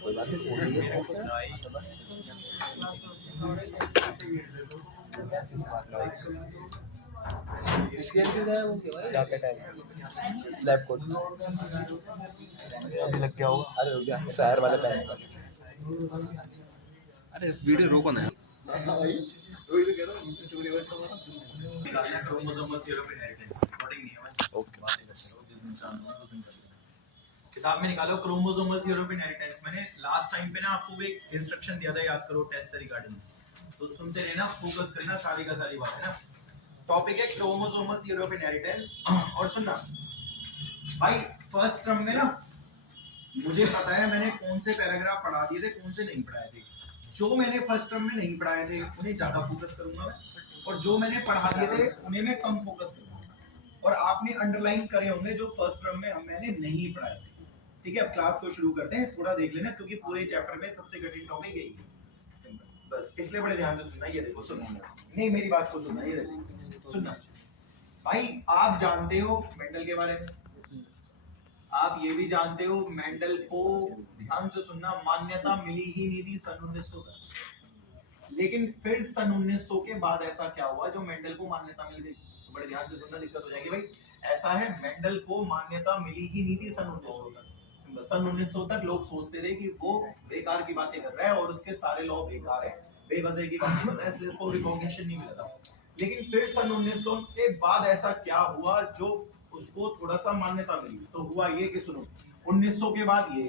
कोई बात नहीं, लैब कोड अभी लग गया होगा। अरे रुक गया, शहर वाले पैन का। अरे वीडियो रोको ना। किताब में निकालो क्रोमोसोमल थ्योरी ऑफ इनहेरिटेंस। मैंने लास्ट टाइम पे ना आपको एक इंस्ट्रक्शन दिया था, याद करो, टेस्ट से रिगार्डिंग, तो सुनते रहना, फोकस करना, सारी का सारी बात है ना। टॉपिक है क्रोमोसोमल थ्योरी ऑफ इनहेरिटेंस। और सुनना भाई, फर्स्ट टर्म में ना मुझे पता है मैंने कौन से पैराग्राफ पढ़ा दिए थे, कौन से नहीं पढ़ाए थे। जो मैंने फर्स्ट टर्म में नहीं पढ़ाए थे उन्हें ज्यादा फोकस करूंगा मैं, और जो मैंने पढ़ा दिए थे उन्हें मैं कम फोकस करूंगा। और आपने अंडरलाइन करे होंगे जो फर्स्ट टर्म में मैंने नहीं पढ़ाए थे। ठीक है, अब क्लास को शुरू करते हैं। थोड़ा देख लेना, क्योंकि पूरे चैप्टर में सबसे कठिन टॉपिक यही है। बस इसलिए बड़े ध्यान से सुनना। ये देखो, सुनना नहीं, मेरी बात को सुनना। ये देखो, सुनना भाई, आप जानते हो मेंडल के बारे में, आप ये भी जानते हो मेंडल को, ध्यान से सुनना, मान्यता मिली ही नहीं थी सन 1900 तक। लेकिन फिर सन 1900 के बाद ऐसा क्या हुआ जो मेंडल को मान्यता मिल गई? तो बड़े ध्यान से सुनना, दिक्कत हो जाएगी भाई। ऐसा है, मेंडल को मान्यता मिली ही नहीं थी सन 1900 तक। सन 1900 तक लोग सोचते थे कि वो बेकार की बातें कर रहा है और उसके सारे लॉ बेकार है, बेवजह की बातें कर रहा है, इसलिए उसको रिकॉग्निशन नहीं मिला था। लेकिन फिर सन 1900 के बाद ऐसा क्या हुआ जो उसको थोड़ा सा मान्यता मिली? तो हुआ ये कि सुनो, 1900 के बाद ये,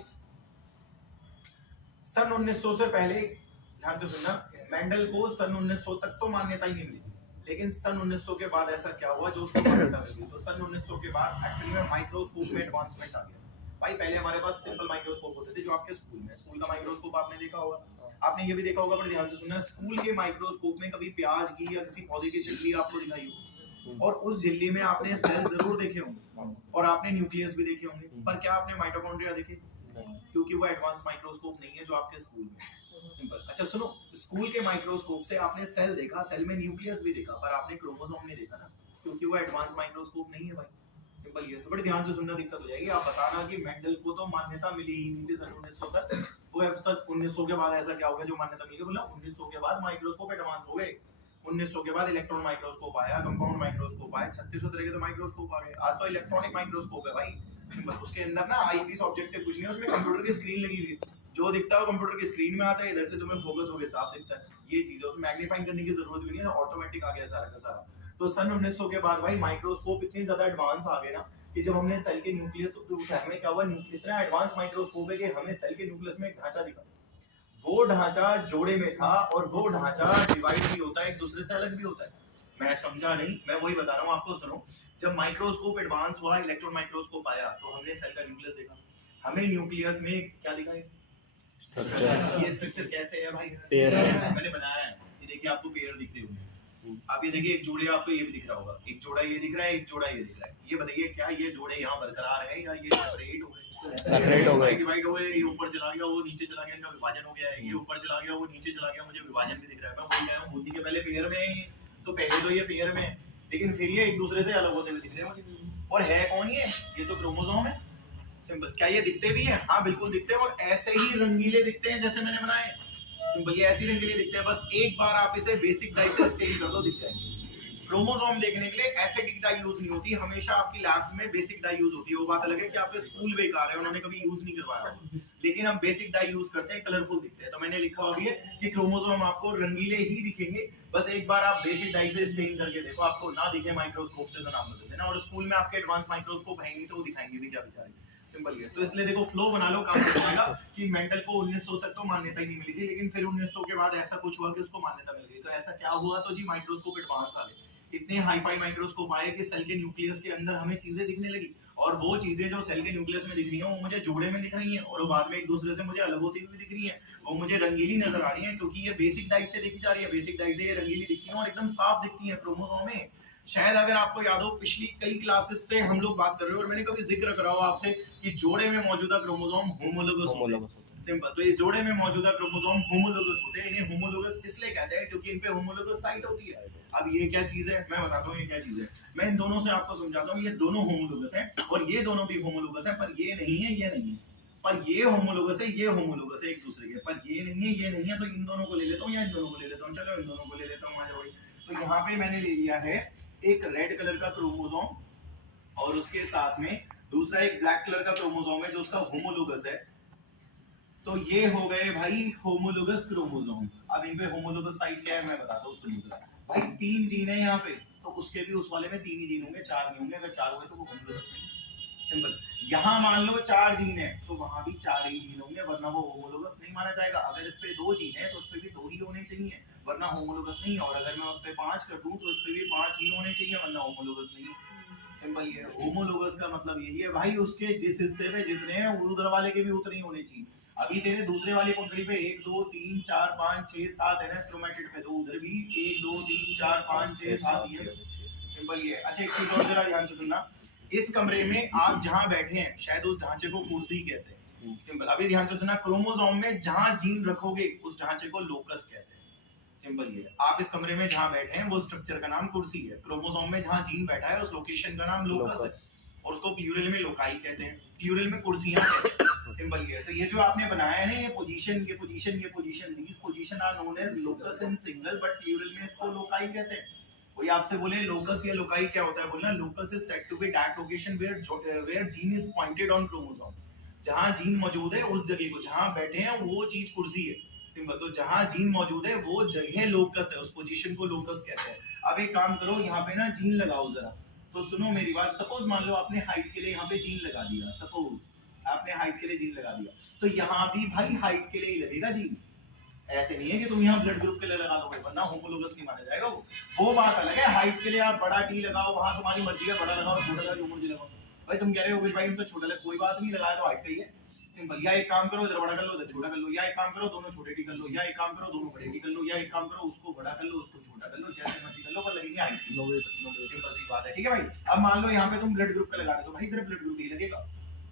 सन 1900 से पहले ध्यान से सुनना, मेंडल को सन 1900 तक तो मान्यता ही नहीं मिली थी। लेकिन सन 1900 के बाद ऐसा क्या हुआ जो उसको मान्यता मिली? तो सन 1900 के बाद एक्चुअली में माइक्रोस्कोप में एडवांसमेंट आ गया। भाई पहले हमारे पास सिंपल माइक्रोस्कोप होते थे जो आपके स्कूल में, स्कूल का माइक्रोस्कोप आपने देखा होगा। आपने ये भी देखा होगा, बड़े ध्यान से सुनना, स्कूल के माइक्रोस्कोप में कभी प्याज की या किसी पौधे की झिल्ली आपको दिखाई होगी, और उस झिल्ली में आपने सेल जरूर देखे होंगे और आपने न्यूक्लियस भी देखे होंगे, पर क्या आपने माइटोकॉन्ड्रिया देखे? क्योंकि वो एडवांस माइक्रोस्कोप नहीं है जो आपके स्कूल में। सिंपल। अच्छा सुनो, स्कूल के माइक्रोस्कोप से आपने सेल देखा, सेल में न्यूक्लियस भी देखा, पर आपने क्रोमोसोम नहीं देखा ना, क्योंकि वो एडवांस माइक्रोस्कोप नहीं है भाई। सिंपल ये। तो बड़े ध्यान से सुनना, दिक्कत हो जाएगी। आप बताना कि मेंडल को तो मान्यता मिली ही नहीं थी सन 1900 तक, वो सन 1900 के बाद ऐसा क्या हो गया जो मान्यता मिली? बोला 1900 के बाद माइक्रोस्कोप एडवांस हो गए। 1900 के बाद इलेक्ट्रॉन माइक्रोस्कोप आया, कंपाउंड माइक्रोस्कोप आया, 3600 तरह के तो माइक्रोस्कोप आ गए। आज तो इलेक्ट्रॉनिक माइक्रोस्कोप है भाई। सिंपल। उसके अंदर ना आईपीस ऑब्जेक्टिव कुछ नहीं है, उसमें कंप्यूटर की स्क्रीन लगी हुई है, जो दिखता है कंप्यूटर की स्क्रीन में आता है, इधर से तुम्हें फोकस होके साफ दिखता है। ये चीज है, उसमें मैग्नीफाइंग करने की जरूरत भी नहीं है, ऑटोमेटिक आ गया सारा का सारा। तो सन 1900 के बाद भाई माइक्रोस्कोप इतनी ज्यादा एडवांस आ गए ना कि जब हमने सेल के न्यूक्लियस, तो हमें क्या हुआ, इतना एडवांस माइक्रोस्कोप है कि हमें सेल के न्यूक्लियस में एक ढांचा दिखा। वो ढांचा जोड़े में था और वो ढांचा डिवाइड भी होता है, एक दूसरे से अलग भी होता है। मैं समझा नहीं, मैं वही बता रहा हूँ आपको। सुनो, जब माइक्रोस्कोप एडवांस हुआ, इलेक्ट्रॉन माइक्रोस्कोप आया, तो हमने सेल का न्यूक्लियस देखा। हमें न्यूक्लियस में क्या दिखा? ये स्ट्रक्चर कैसे है भाई? पेयर है, मैंने बनाया है। ये देखिए, आपको पेयर दिख रहे होंगे। आप ये देखिए, एक जोड़े आपको ये भी दिख रहा होगा, एक जोड़ा ये दिख रहा है, एक जोड़ा ये दिख रहा है। ये बताइए, क्या ये जोड़े यहाँ बरकरार है या ये सेपरेट हो गए? सेपरेट हो गए, डिवाइड हो गए। ये ऊपर चला गया, वो नीचे चला गया, इनका विभाजन हो गया है। ये ऊपर चला गया, वो नीचे चला गया, मुझे विभाजन भी दिख रहा है। मैं वही कह रहा हूँ, बुद्धि के पहले पेयर में, तो पहले तो ये पेयर में, लेकिन फिर ये एक दूसरे से अलग होते हुए दिख रहे हैं मुझे। और है कौन ये तो क्रोमोसोम है। सिंपल। क्या ये दिखते भी हैं? हाँ बिल्कुल दिखते हैं, और ऐसे ही रंगीले दिखते हैं जैसे मैंने बनाए। सिंपल, ये ऐसे रंगीले दिखते हैं। बस एक बार आप इसे बेसिक डाई से स्टेन कर दो, दिख जाएंगे। क्रोमोसोम देखने के लिए एसिडिक डाई यूज नहीं होती, हमेशा आपकी लैब्स में बेसिक डाई यूज होती है। वो बात अलग है कि आपके स्कूल बेकार है, उन्होंने कभी यूज नहीं करवाया, लेकिन हम बेसिक डाई यूज करते हैं, कलरफुल दिखते हैं। तो मैंने लिखा हुआ भी है कि क्रोमोसोम आपको रंगीले ही दिखेंगे, बस एक बार आप बेसिक डाई से स्टेन करके देखो, आपको ना दिखे माइक्रोस्कोप से तो नाम बदल देना। और स्कूल में आपके एडवांस माइक्रोस्कोप है नहीं, तो वो दिखाएंगे भी क्या बेचारे। सिंपल है। तो इसलिए देखो, फ्लो बना लो, काम चलेगा कि मेंडल को 1900 तक तो मान्यता ही नहीं मिली थी, लेकिन फिर 1900 के बाद ऐसा कुछ हुआ कि उसको मान्यता मिल गई। तो ऐसा क्या हुआ? तो जी माइक्रोस्कोप एडवांस आ गए, इतने हाई-फाई माइक्रोस्कोप आए कि सेल के न्यूक्लियस के अंदर हमें चीजें दिखने लगी। और वो चीजें जो सेल के न्यूक्लियस में दिख रही हैं, वो मुझे जोड़े में दिख रही हैं, और वो बाद में एक दूसरे से मुझे अलग होती हुई दिख रही हैं। वो मुझे रंगीली नजर आ रही हैं, क्योंकि ये बेसिक डाई से देखी जा रही है। बेसिक डाई से ये रंगीली दिखती हैं और एकदम साफ दिखती हैं। क्रोमोसोम में शायद अगर आपको याद हो पिछली कई क्लासेस से हम लोग बात कर रहे हो और मैंने कभी जिक्र करा हो आपसे कि जोड़े में मौजूदा क्रोमोसोम होमोलोगस होते हैं। सिंपल, तो ये जोड़े में मौजूदा क्रोमोसोम होमोलोगस होते हैं। इन्हें होमोलोगस इसलिए कहते हैं क्योंकि इन पे होमोलोगस साइट होती है। अब ये क्या चीज है मैं बताता हूँ, ये क्या चीज है, मैं इन दोनों से आपको समझाता हूँ। ये दोनों होमोलोगस हैं और ये दोनों भी होमोलोगस हैं, पर ये नहीं है, ये नहीं है। पर ये होमोलोगस है, ये होमोलोगस है एक दूसरे के, पर ये नहीं है, ये नहीं है। तो इन दोनों को ले लेता हूँ या इन दोनों को ले लेता हूँ, चलो इन दोनों को ले लेता हूँ। आ जाओ भाई। तो यहाँ पे मैंने ले लिया है एक रेड कलर का क्रोमोसोम और उसके साथ में दूसरा एक ब्लैक कलर का क्रोमोसोम है जो उसका होमोलोगस है। तो ये हो गए भाई होमोलोगस क्रोमोसोम। अब इन पे होमोलोगस साइट क्या है मैं बताता हूँ, सुनिए जरा। भाई 3 जीन है यहाँ पे, तो उसके भी उस वाले में 3 ही जीन होंगे, 4 नहीं होंगे। अगर 4 हुए तो वो होमोलोगस नहीं। सिंपल। यहाँ मान लो 4 जीन है तो वहां भी 4 ही जीन होंगे, वरना वो होमोलोगस नहीं माना जाएगा। अगर इस पे 2 जीन है तो उस पे भी 2 ही होने चाहिए, वरना होमोलोगस नहीं। और अगर मैं उस पे 5 कर दूं तो इस पे भी 5 ही होने चाहिए, वरना होमोलोगस नहीं। सिंपल। ये होमोलोगस का मतलब यही है भाई, उसके जिस हिस्से पे जितने हैं उधर वाले के भी उतने ही होने चाहिए। अभी तेरे दूसरे वाली पंखड़ी पे 1 2 3 4 5 6 7 है ना क्रोमेटिड पे, तो उधर भी 1 2 3 4 5 6 7 ही है। सिंपल ये। अच्छा एक चीज और जरा ध्यान से सुनना, इस कमरे में आप जहां बैठे हैं शायद उस ढांचे को कुर्सी कहते हैं। सिंपल। अभी ध्यान से सुनना, क्रोमोसोम में जहां जीन रखोगे उस ढांचे को लोकस कहते हैं। सिंपल ये। आप इस कमरे में जहां बैठे हैं वो स्ट्रक्चर का नाम कुर्सी है। क्रोमोसोम में जहां जीन बैठा है उस लोकेशन का नाम लोकस है और उसको प्लूरल में लोकाई कहते हैं, प्लूरल में कुर्सियां कहते हैं। सिंपल ये। तो ये जो आपने बनाया है ना, ये पोजीशन, ये पोजीशन, ये position, these position are known as locus in single, but plural में इसको लोकाई कहते हैं। कोई आपसे बोले लोकस या लोकाई क्या होता है, बोलना locus is said to be that location where gene is pointed on chromosome. जहां जीन मौजूद है उस जगह को, जहां बैठे हैं वो चीज कुर्सी है। सिंपल। तो जहां जीन मौजूद है वो जगह लोकस है, उस पोजीशन को लोकस कहते हैं। अब एक काम करो, यहाँ पे ना जीन लगाओ जरा। तो सुनो मेरी बात, सपोज मान लो आपने हाइट के लिए यहाँ पे जीन लगा दिया, सपोज आपने हाइट के लिए जीन लगा दिया, तो यहाँ भी भाई हाइट के लिए ही लगेगा जीन। ऐसे नहीं है कि तुम यहाँ ब्लड ग्रुप के लिए लगा दोगे, वरना होमोलोगस नहीं माना जाएगा। वो बात अलग है। हाइट के लिए आप बड़ा टी लगाओ, वहां तुम्हारी मर्जी है, बड़ा लगाओ छोटा लगाओ जो मर्जी लगाओ। भाई तुम कह रहे हो भाई हम तो छोटा लगा, कोई बात नहीं, लगाया तो हाइट का ही है। सिंपल। या एक काम करो, इधर बड़ा कर लो, इधर छोटा कर लो, या एक काम करो दोनों छोटे टी कर लो, या एक काम करो दोनों बड़े टी कर लो, या एक काम करो उसको बड़ा कर लो उसको छोटा कर लो, जैसे मर्जी कर लो, पर लगेंगे हाइट की। सिंपल सी बात है, ठीक है भाई। अब मान लो यहाँ पे तुम ब्लड ग्रुप का लगा रहे हो तो भाई इधर ब्लड ग्रुप ही लगेगा।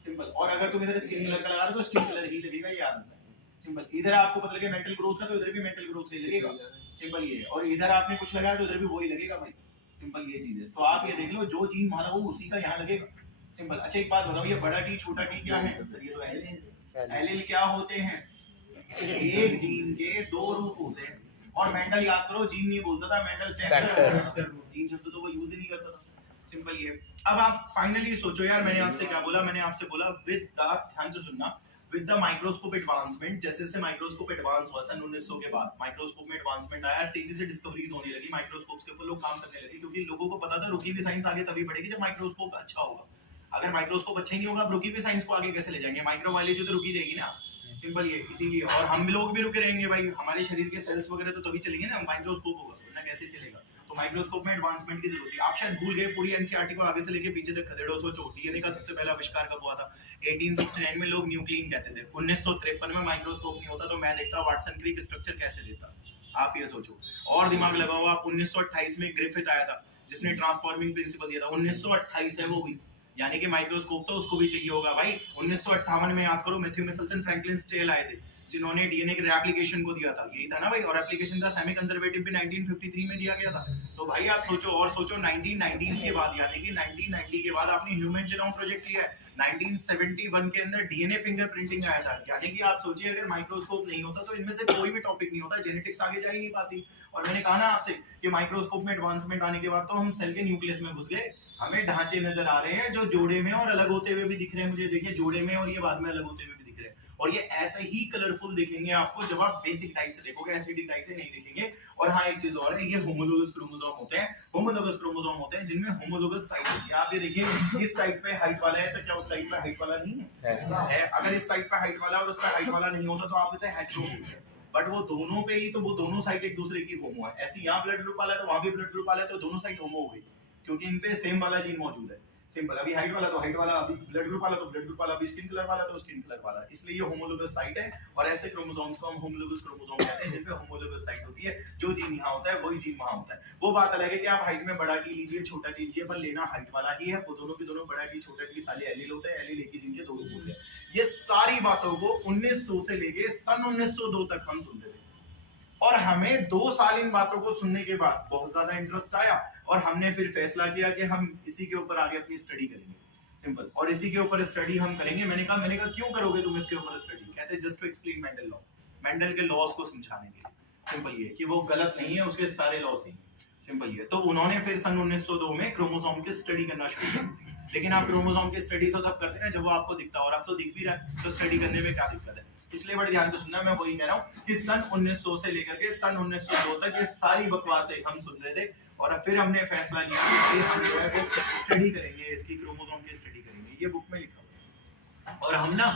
सिंपल। और अगर तुम इधर स्किन कलर का लगा रहे हो तो स्किन कलर ही लगेगा, ये याद रखना। सिंपल। इधर आपको पता लगे मेंटल ग्रोथ का तो इधर भी मेंटल ग्रोथ ही लगेगा। सिंपल ये। और इधर आपने कुछ लगाया तो इधर भी वही लगेगा भाई। सिंपल ये चीज है। तो आप ये देख लो, जो जीन माना हो उसी का यहाँ लगेगा। सिंपल। अच्छा एक बात बताओ, ये बड़ा टी छोटा टी क्या है? ये तो एलील क्या होते हैं? एक जीन के 2 रूप होते हैं। और मेंडल याद करो जीन नहीं बोलता था, मेंडल फैक्टर। जीन शब्द तो वो यूज ही नहीं करता था। सिंपल ये। अब आप फाइनली सोचो यार, मैंने आपसे क्या बोला, मैंने आपसे बोला विद द, ध्यान से सुनना, विद द माइक्रोस्कोप एडवांसमेंट, जैसे जैसे माइक्रोस्कोप एडवांस हुआ सन 1900 के बाद, माइक्रोस्कोप में एडवांसमेंट आया, तेजी से डिस्कवरीज होने लगी, माइक्रोस्कोप के ऊपर लोग काम करने लगे, क्योंकि लोगों को पता था रुकी हुई साइंस आगे तभी बढ़ेगी जब माइक्रोस्कोप अच्छा होगा। अगर माइक्रोस्कोप अच्छा ही नहीं होगा, अब रुकी हुई साइंस को आगे कैसे ले जाएंगे? माइक्रोबायोलॉजी तो रुकी रहेगी ना। सिंपल ये। इसीलिए और हम लोग भी रुके रहेंगे भाई, हमारे शरीर के सेल्स वगैरह तो तभी चलेंगे ना, माइक्रोस्कोप होगा, वरना कैसे चलेगा? तो माइक्रोस्कोप में एडवांसमेंट की जरूरत है। आप शायद भूल गए, पूरी एनसीईआरटी को आगे से लेके पीछे तक खदेड़ो। सोचो डीएनए का सबसे पहला आविष्कार कब हुआ था? 1869 में लोग न्यूक्लियन कहते थे। 1953 में माइक्रोस्कोप नहीं होता तो मैं देखता वाटसन क्रिक स्ट्रक्चर कैसे देता। आप ये सोचो। और दिमाग लगाओ आप, 1928 में ग्रिफिथ आया था जिसने ट्रांसफॉर्मिंग प्रिंसिपल दिया था। 1928 है वो भी, यानी कि माइक्रोस्कोप तो उसको भी चाहिए होगा भाई। 1958 में याद करो, मैथ्यू मिचेल्सन, फ्रैंकलिन स्टेल आए थे जिन्होंने डीएनए के रेप्लिकेशन को दिया था, यही था ना भाई। और एप्लीकेशन का सेमी कंजर्वेटिव भी 1953 में दिया गया था। तो भाई आप सोचो, और सोचो 1990s के बाद, यानी कि 1990 के बाद आपने ह्यूमन जीनोम प्रोजेक्ट लिया है। 1971 के अंदर डीएनए फिंगरप्रिंटिंग आया था, यानी कि आप सोचिए अगर माइक्रोस्कोप नहीं होता तो इनमें से कोई भी टॉपिक नहीं होता, जेनेटिक्स आगे जा ही नहीं पाती। और मैंने कहा ना आपसे कि माइक्रोस्कोप में एडवांसमेंट आने के बाद तो हम सेल के न्यूक्लियस में घुस गए। हमें ढांचे नजर आ रहे हैं जो जोड़े में और अलग होते हुए भी दिख रहे हैं। मुझे देखिए जोड़े में और ये बाद में अलग होते हुए भी दिख रहे हैं, और ये ऐसे ही कलरफुल दिखेंगे आपको जब आप बेसिक डाई से देखोगे, एसिडिक डाई से नहीं दिखेंगे। और हाँ एक चीज और है, ये होमोलोगस क्रोमोसोम होते हैं। होमोलोगस क्रोमोसोम होते हैं जिनमें होमोलोगस साइट होती है। आप ये देखिए, इस साइड पे हाइट वाला है तो क्या उस साइड पे हाइट वाला नहीं है? अगर इस साइड पे हाइट वाला और उस पे हाइट वाला नहीं होता तो आप इसे हेटेरो बोलते हैं। बट वो दोनों पे ही, तो वो दोनों साइड एक दूसरे की होमो है। ऐसे यहाँ ब्लड ग्रुप वाला है तो वहां भी ब्लड ग्रुप वाला है, तो दोनों साइड होमो हो गई, क्योंकि इन पे सेम वाला जीन मौजूद है। सिंपल। अभी हाइट वाला तो हाइट वाला, अभी ब्लड ग्रुप वाला तो ब्लड ग्रुप वाला, अभी स्किन कलर वाला तो स्किन कलर वाला। इसलिए ये होमोलोगस साइट है और ऐसे क्रोमोसोम्स को हम होमोलोगस क्रोमोसोम कहते हैं, जिन पे होमोलोगस साइट होती है। जो जीन यहाँ होता है वही जीन वहाँ होता है। वो बात अलग है कि आप हाइट में बड़ा टी लीजिए छोटा टी लीजिए, पर लेना हाइट वाला ही है। वो दोनों के दोनों बड़ा टी छोटा टी साले एलील होते हैं, एलील एक ही जीन के दो रूप होते हैं। ये सारी बातों को 1900 से लेके सन 1902 तक हम सुनते थे और हमें 2 साल इन बातों को सुनने के बाद बहुत ज्यादा इंटरेस्ट आया और हमने फिर फैसला किया कि हम इसी के ऊपर आगे अपनी स्टडी करेंगे। सिंपल। और इसी के ऊपर स्टडी हम करेंगे। मैंने कहा क्यों करोगे तुम इसके ऊपर स्टडी? कहते just to explain Mendel law, Mendel के लॉस को समझाने के लिए। सिंपल ये कि वो गलत नहीं है, उसके सारे लॉ सही हैं। सिंपल ये। तो उन्होंने फिर सन 1902 में क्रोमोसोम की स्टडी करना शुरू किया। लेकिन आप क्रोमोसोम की स्टडी तो तब करते हैं जब वो आपको दिखता है, और अब तो दिख भी रहा है, तो स्टडी करने में क्या दिक्कत है? इसलिए बड़े ध्यान से सुनना। मैं वही कह रहा हूँ कि सन 1900 से लेकर के सन 1902 तक ये सारी बकवासें हम सुन रहे थे और फिर हमने फैसला लिया कि हम जो है वो स्टडी करेंगे, इसकी क्रोमोसोम की स्टडी करेंगे। ये बुक में लिखा हुआ है। और हम ना,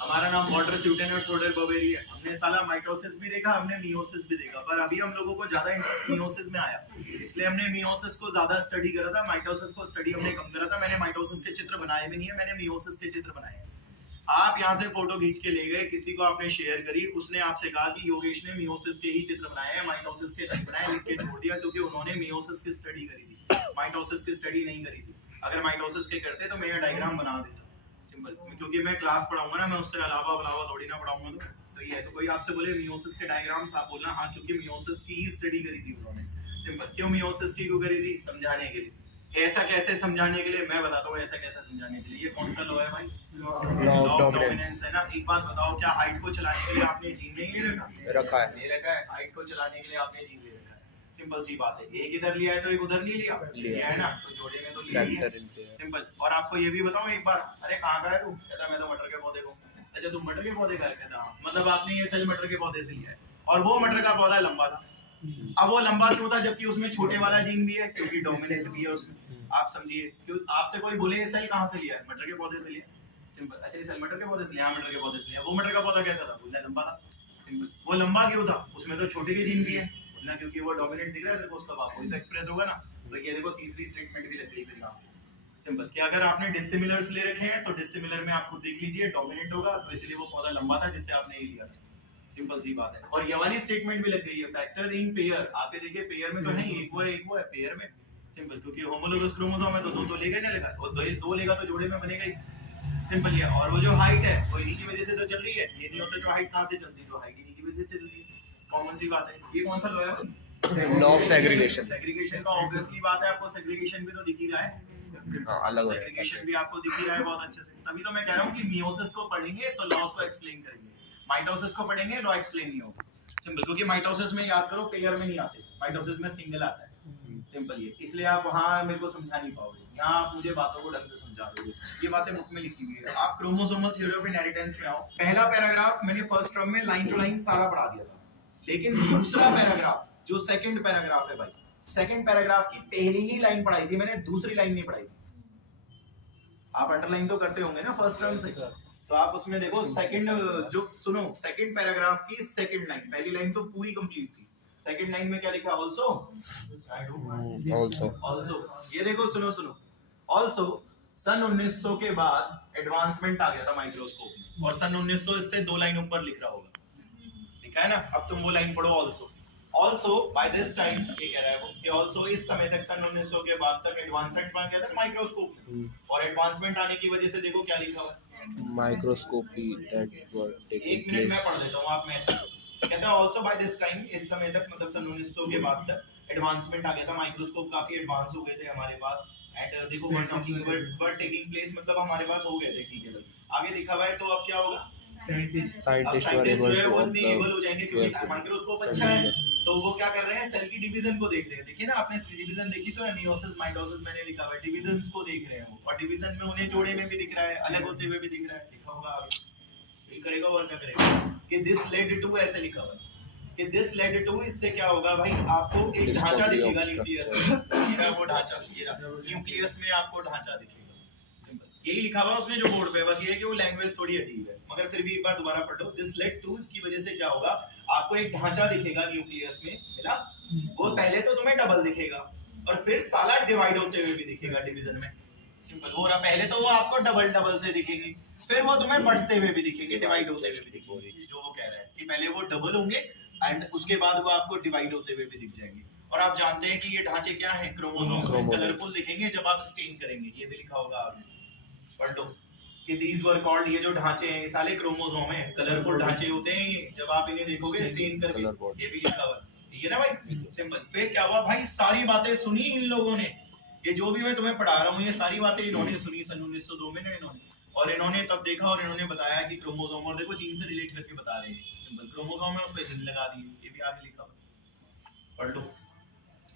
हमारा नाम वॉटर स्यूटेन और थोडर बवेरी है। हमने साला माइटोसिस भी देखा, हमने मियोसिस भी देखा, पर अभी हम लोगों को ज्यादा इंटरेस्ट मियोसिस में आया, इसलिए हमने मियोसिस को ज्यादा स्टडी करा था। माइटोसिस को स्टडी हमने कम करा था। मैंने माइटोसिस के चित्र बनाए भी नहीं है, मैंने मियोसिस के चित्र बनाए हैं। आप यहाँ से फोटो खींच के ले गए, किसी को आपने शेयर करी, उसने आपसे कहा कि योगेश ने मियोसिस के ही चित्र बनाए हैं, माइटोसिस के नहीं बनाए, लिख के छोड़ दिया, क्योंकि उन्होंने मियोसिस की स्टडी करी थी, माइटोसिस की स्टडी नहीं करी थी। अगर माइटोसिस के करते तो मैं ये डायग्राम बना देता। सिंपल। क्योंकि मैं क्लास पढ़ाऊंगा ना, मैं उससे अलावा थोड़ी ना पढ़ाऊंगा। तो ये है, तो कोई आपसे बोले मियोसिस के डायग्राम्स, आप बोलना हाँ, क्योंकि मियोसिस की ही स्टडी करी थी उन्होंने। सिंपल। क्यों मियोसिस की क्यों करी थी? समझाने के लिए। ऐसा कैसे समझाने के लिए मैं बताता हूँ। ऐसा कैसे समझाने के लिए? ये कौन सा लॉ है भाई? लॉ ऑफ डोमिनेंस है ना। एक बात बताओ, क्या हाइट को चलाने के लिए आपने जीन नहीं ले रखा है? ले रखा है। हाइट को चलाने के लिए आपने जीन ले रखा है। सिंपल सी बात है। एक इधर लिया है तो एक उधर नहीं लिया है ना, तो जोड़े में तो लिया ही है। सिंपल। और आपको ये भी बताऊं एक बार, अरे कहाँ का है तू? कहता मैं तो मटर के पौधे को। अच्छा तुम मटर के पौधे का? कहता हाँ। मतलब आपने ये सेल मटर के पौधे से लिया है और वो मटर का पौधा लंबा था। अब वो लंबा क्यों था? जबकि उसमें छोटे वाला जीन भी है, क्योंकि डोमिनेंट भी है उसमें। आप समझिए, क्यों आपसे कोई बोले ये सेल कहाँ से लिया है? मटर के पौधे से लिया। सिंपल। अच्छा ये सेल मटर के पौधे से लिया? मटर के पौधे से लिया। वो मटर का पौधा कैसा था? बोलना लंबा था। सिंपल। वो लंबा क्यों था? उसमें तो छोटे के जीन भी है। बोलना क्योंकि वो डोमिनेंट दिख रहा है तेरे को, उसका बाप वही तो एक्सप्रेस होगा ना। तो ये देखो तीसरी स्टेटमेंट भी लग गई फिर यहाँ। सिंपल। कि अगर आपने डिसिमिलर्स ले रखे हैं तो डिसिमिलर में आप खुद देख लीजिए डोमिनेंट होगा, तो इसलिए वो पौधा लंबा था जिससे आपने ये लिया था। सिंपल सी बात है। और ये वाली स्टेटमेंट भी लग गई है, फैक्टर इन पेयर। आप ये देखिए पेयर में तो नहीं, एक वो है पेयर में। सिंपल। क्योंकि होमोलोगस क्रोमोसोम है तो दो लेगा क्या लेगा, और दो लेगा तो जोड़े में बनेगा ही। सिंपल है। और वो जो हाइट है वो इन्हीं की वजह से तो चल रही है, ये नहीं होता तो हाइट कहां से चलती? तो हाइट इन्हीं की वजह से चल रही है। कॉमन सी बात है। ये कौन सा लॉ है? Law of segregation. सेग्रीगेशन का ऑब्वियसली बात है, आपको सेग्रीगेशन भी तो दिख ही रहा है। हाँ, अलग हो सेग्रीगेशन भी आपको दिख ही रहा है बहुत अच्छे से। तभी तो मैं कह रहा हूँ कि मियोसिस को पढ़ेंगे तो लॉस को एक्सप्लेन करेंगे, माइटोसिस को पढ़ेंगे लॉ एक्सप्लेन नहीं होगा। सिंपल। क्योंकि माइटोसिस में याद करो पेयर में नहीं आते, माइटोसिस में सिंगल आता है। सिंपल ये। इसलिए आप वहाँ मेरे को समझा नहीं पाओगे, यहाँ आप मुझे बातों को ढंग से समझा दोगे। ये बातें बुक में लिखी हुई है। आप क्रोमोसोमल थ्योरी ऑफ इनहेरिटेंस में आओ। पहला पैराग्राफ मैंने फर्स्ट टर्म में लाइन टू लाइन सारा पढ़ा दिया था, लेकिन दूसरा पैराग्राफ जो सेकंड पैराग्राफ है भाई, सेकंड पैराग्राफ की पहली ही लाइन पढ़ाई थी मैंने, दूसरी लाइन नहीं पढ़ाई थी। आप अंडरलाइन तो करते होंगे ना फर्स्ट टर्म से, तो आप उसमें देखो सेकंड जो सुनो, सेकंड पैराग्राफ की सेकंड लाइन, पहली लाइन तो पूरी कंप्लीट थी, सेकंड लाइन में क्या लिखा? ऑल्सो। ये देखो सुनो ऑल्सो सन 1900 के बाद एडवांसमेंट आ गया था माइक्रोस्कोप में, और सन 1900 इससे 2 लाइन ऊपर लिख रहा होगा, लिखा है ना। अब तुम वो लाइन पढ़ो ऑल्सो बाय दिस टाइम, ये कह रहा है वो कि ऑल्सो इस समय तक सन 1900 के बाद तक एडवांसमेंट आ गया था माइक्रोस्कोप में, और एडवांसमेंट आने की वजह से देखो क्या लिखा हुआ है, माइक्रोस्कोपी दैट वर टेकिंग एक मिनट मैं पढ़ देता हूँ, आप मैच करो। कहता है ऑल्सो बाय दिस टाइम, इस समय तक मतलब सन 1900 के बाद तक एडवांसमेंट आ गया था, माइक्रोस्कोप काफी एडवांस हो गए थे हमारे पास। एट देखो वर टेकिंग प्लेस मतलब हमारे पास हो गए थे, ठीक है। आगे लिखा हुआ है तो अब क्या होगा? Scientist were able to observe हो जाएंगे, क्योंकि माइक्रोस्कोप अच्छा है तो वो क्या कर रहे हैं? सेल की डिवीजन को देख रहे हैं। देखिए ना आपने डिवीजन देखी तो है, मियोसिस माइटोसिस मैंने लिखा हुआ है, डिवीजंस को देख रहे हैं वो, और डिवीजन में उन्हें जोड़े में भी दिख रहा है, अलग होते हुए भी दिख रहा है, लिखा होगा आगे। ये करेगा और क्या करेगा कि दिस लेड टू, ऐसे लिखा हुआ है कि दिस लेड टू, इससे क्या होगा भाई? आपको एक ढांचा दिखेगा न्यूक्लियस में, ये वो ढांचा, ये न्यूक्लियस में आपको ढांचा दिखेगा। यही लिखा हुआ उसने जो बोर्ड पे, बस ये है कि वो लैंग्वेज थोड़ी अजीब है, मगर फिर भी एक बार दोबारा पढ़ लो। दिस लेड टू, इसकी वजह से क्या होगा? आपको एक ढांचा दिखेगा न्यूक्लियस में, मिला? वो पहले तो तुम्हें डबल दिखेगा और फिर साला डिवाइड होते हुए भी दिखेगा डिवीजन में, सिंपल हो रहा। पहले तो वो आपको डबल डबल से दिखेंगे, फिर वो तुम्हें बढ़ते हुए भी दिखेंगे, डिवाइड होते हुए भी दिखेंगे। जो वो कह रहा है कि पहले वो डबल होंगे एंड उसके बाद वो आपको डिवाइड होते हुए भी दिख जाएंगे। और आप जानते हैं कि ये ढांचे क्या है, क्रोमोसोम, कलरफुल दिखेंगे जब आप स्टेन करेंगे। ये भी लिखा होगा आगे, पढ़ लो कि these were called, ये जो ढांचे हैं ये साले क्रोमोसोम हैं, कलरफुल ढांचे होते हैं ये, जब आप इन्हें देखोगे स्टेन करके। ये भी लिखा हुआ है, ये ना भाई सिंपल। फिर क्या हुआ भाई, सारी बातें सुनी इन लोगों ने, ये जो भी मैं तुम्हें पढ़ा रहा हूँ ये सारी बातें इन्होंने सुनी सन 1902 में ना इन्होंने, और इन्होंने तब देखा और इन्होंने बताया कि क्रोमोसोम, और देखो जीन से रिलेट करके बता रहे हैं सिंपल, क्रोमोसोम है उस पे जीन लगा दिए। ये भी आगे लिखा हुआ, पढ़ लो।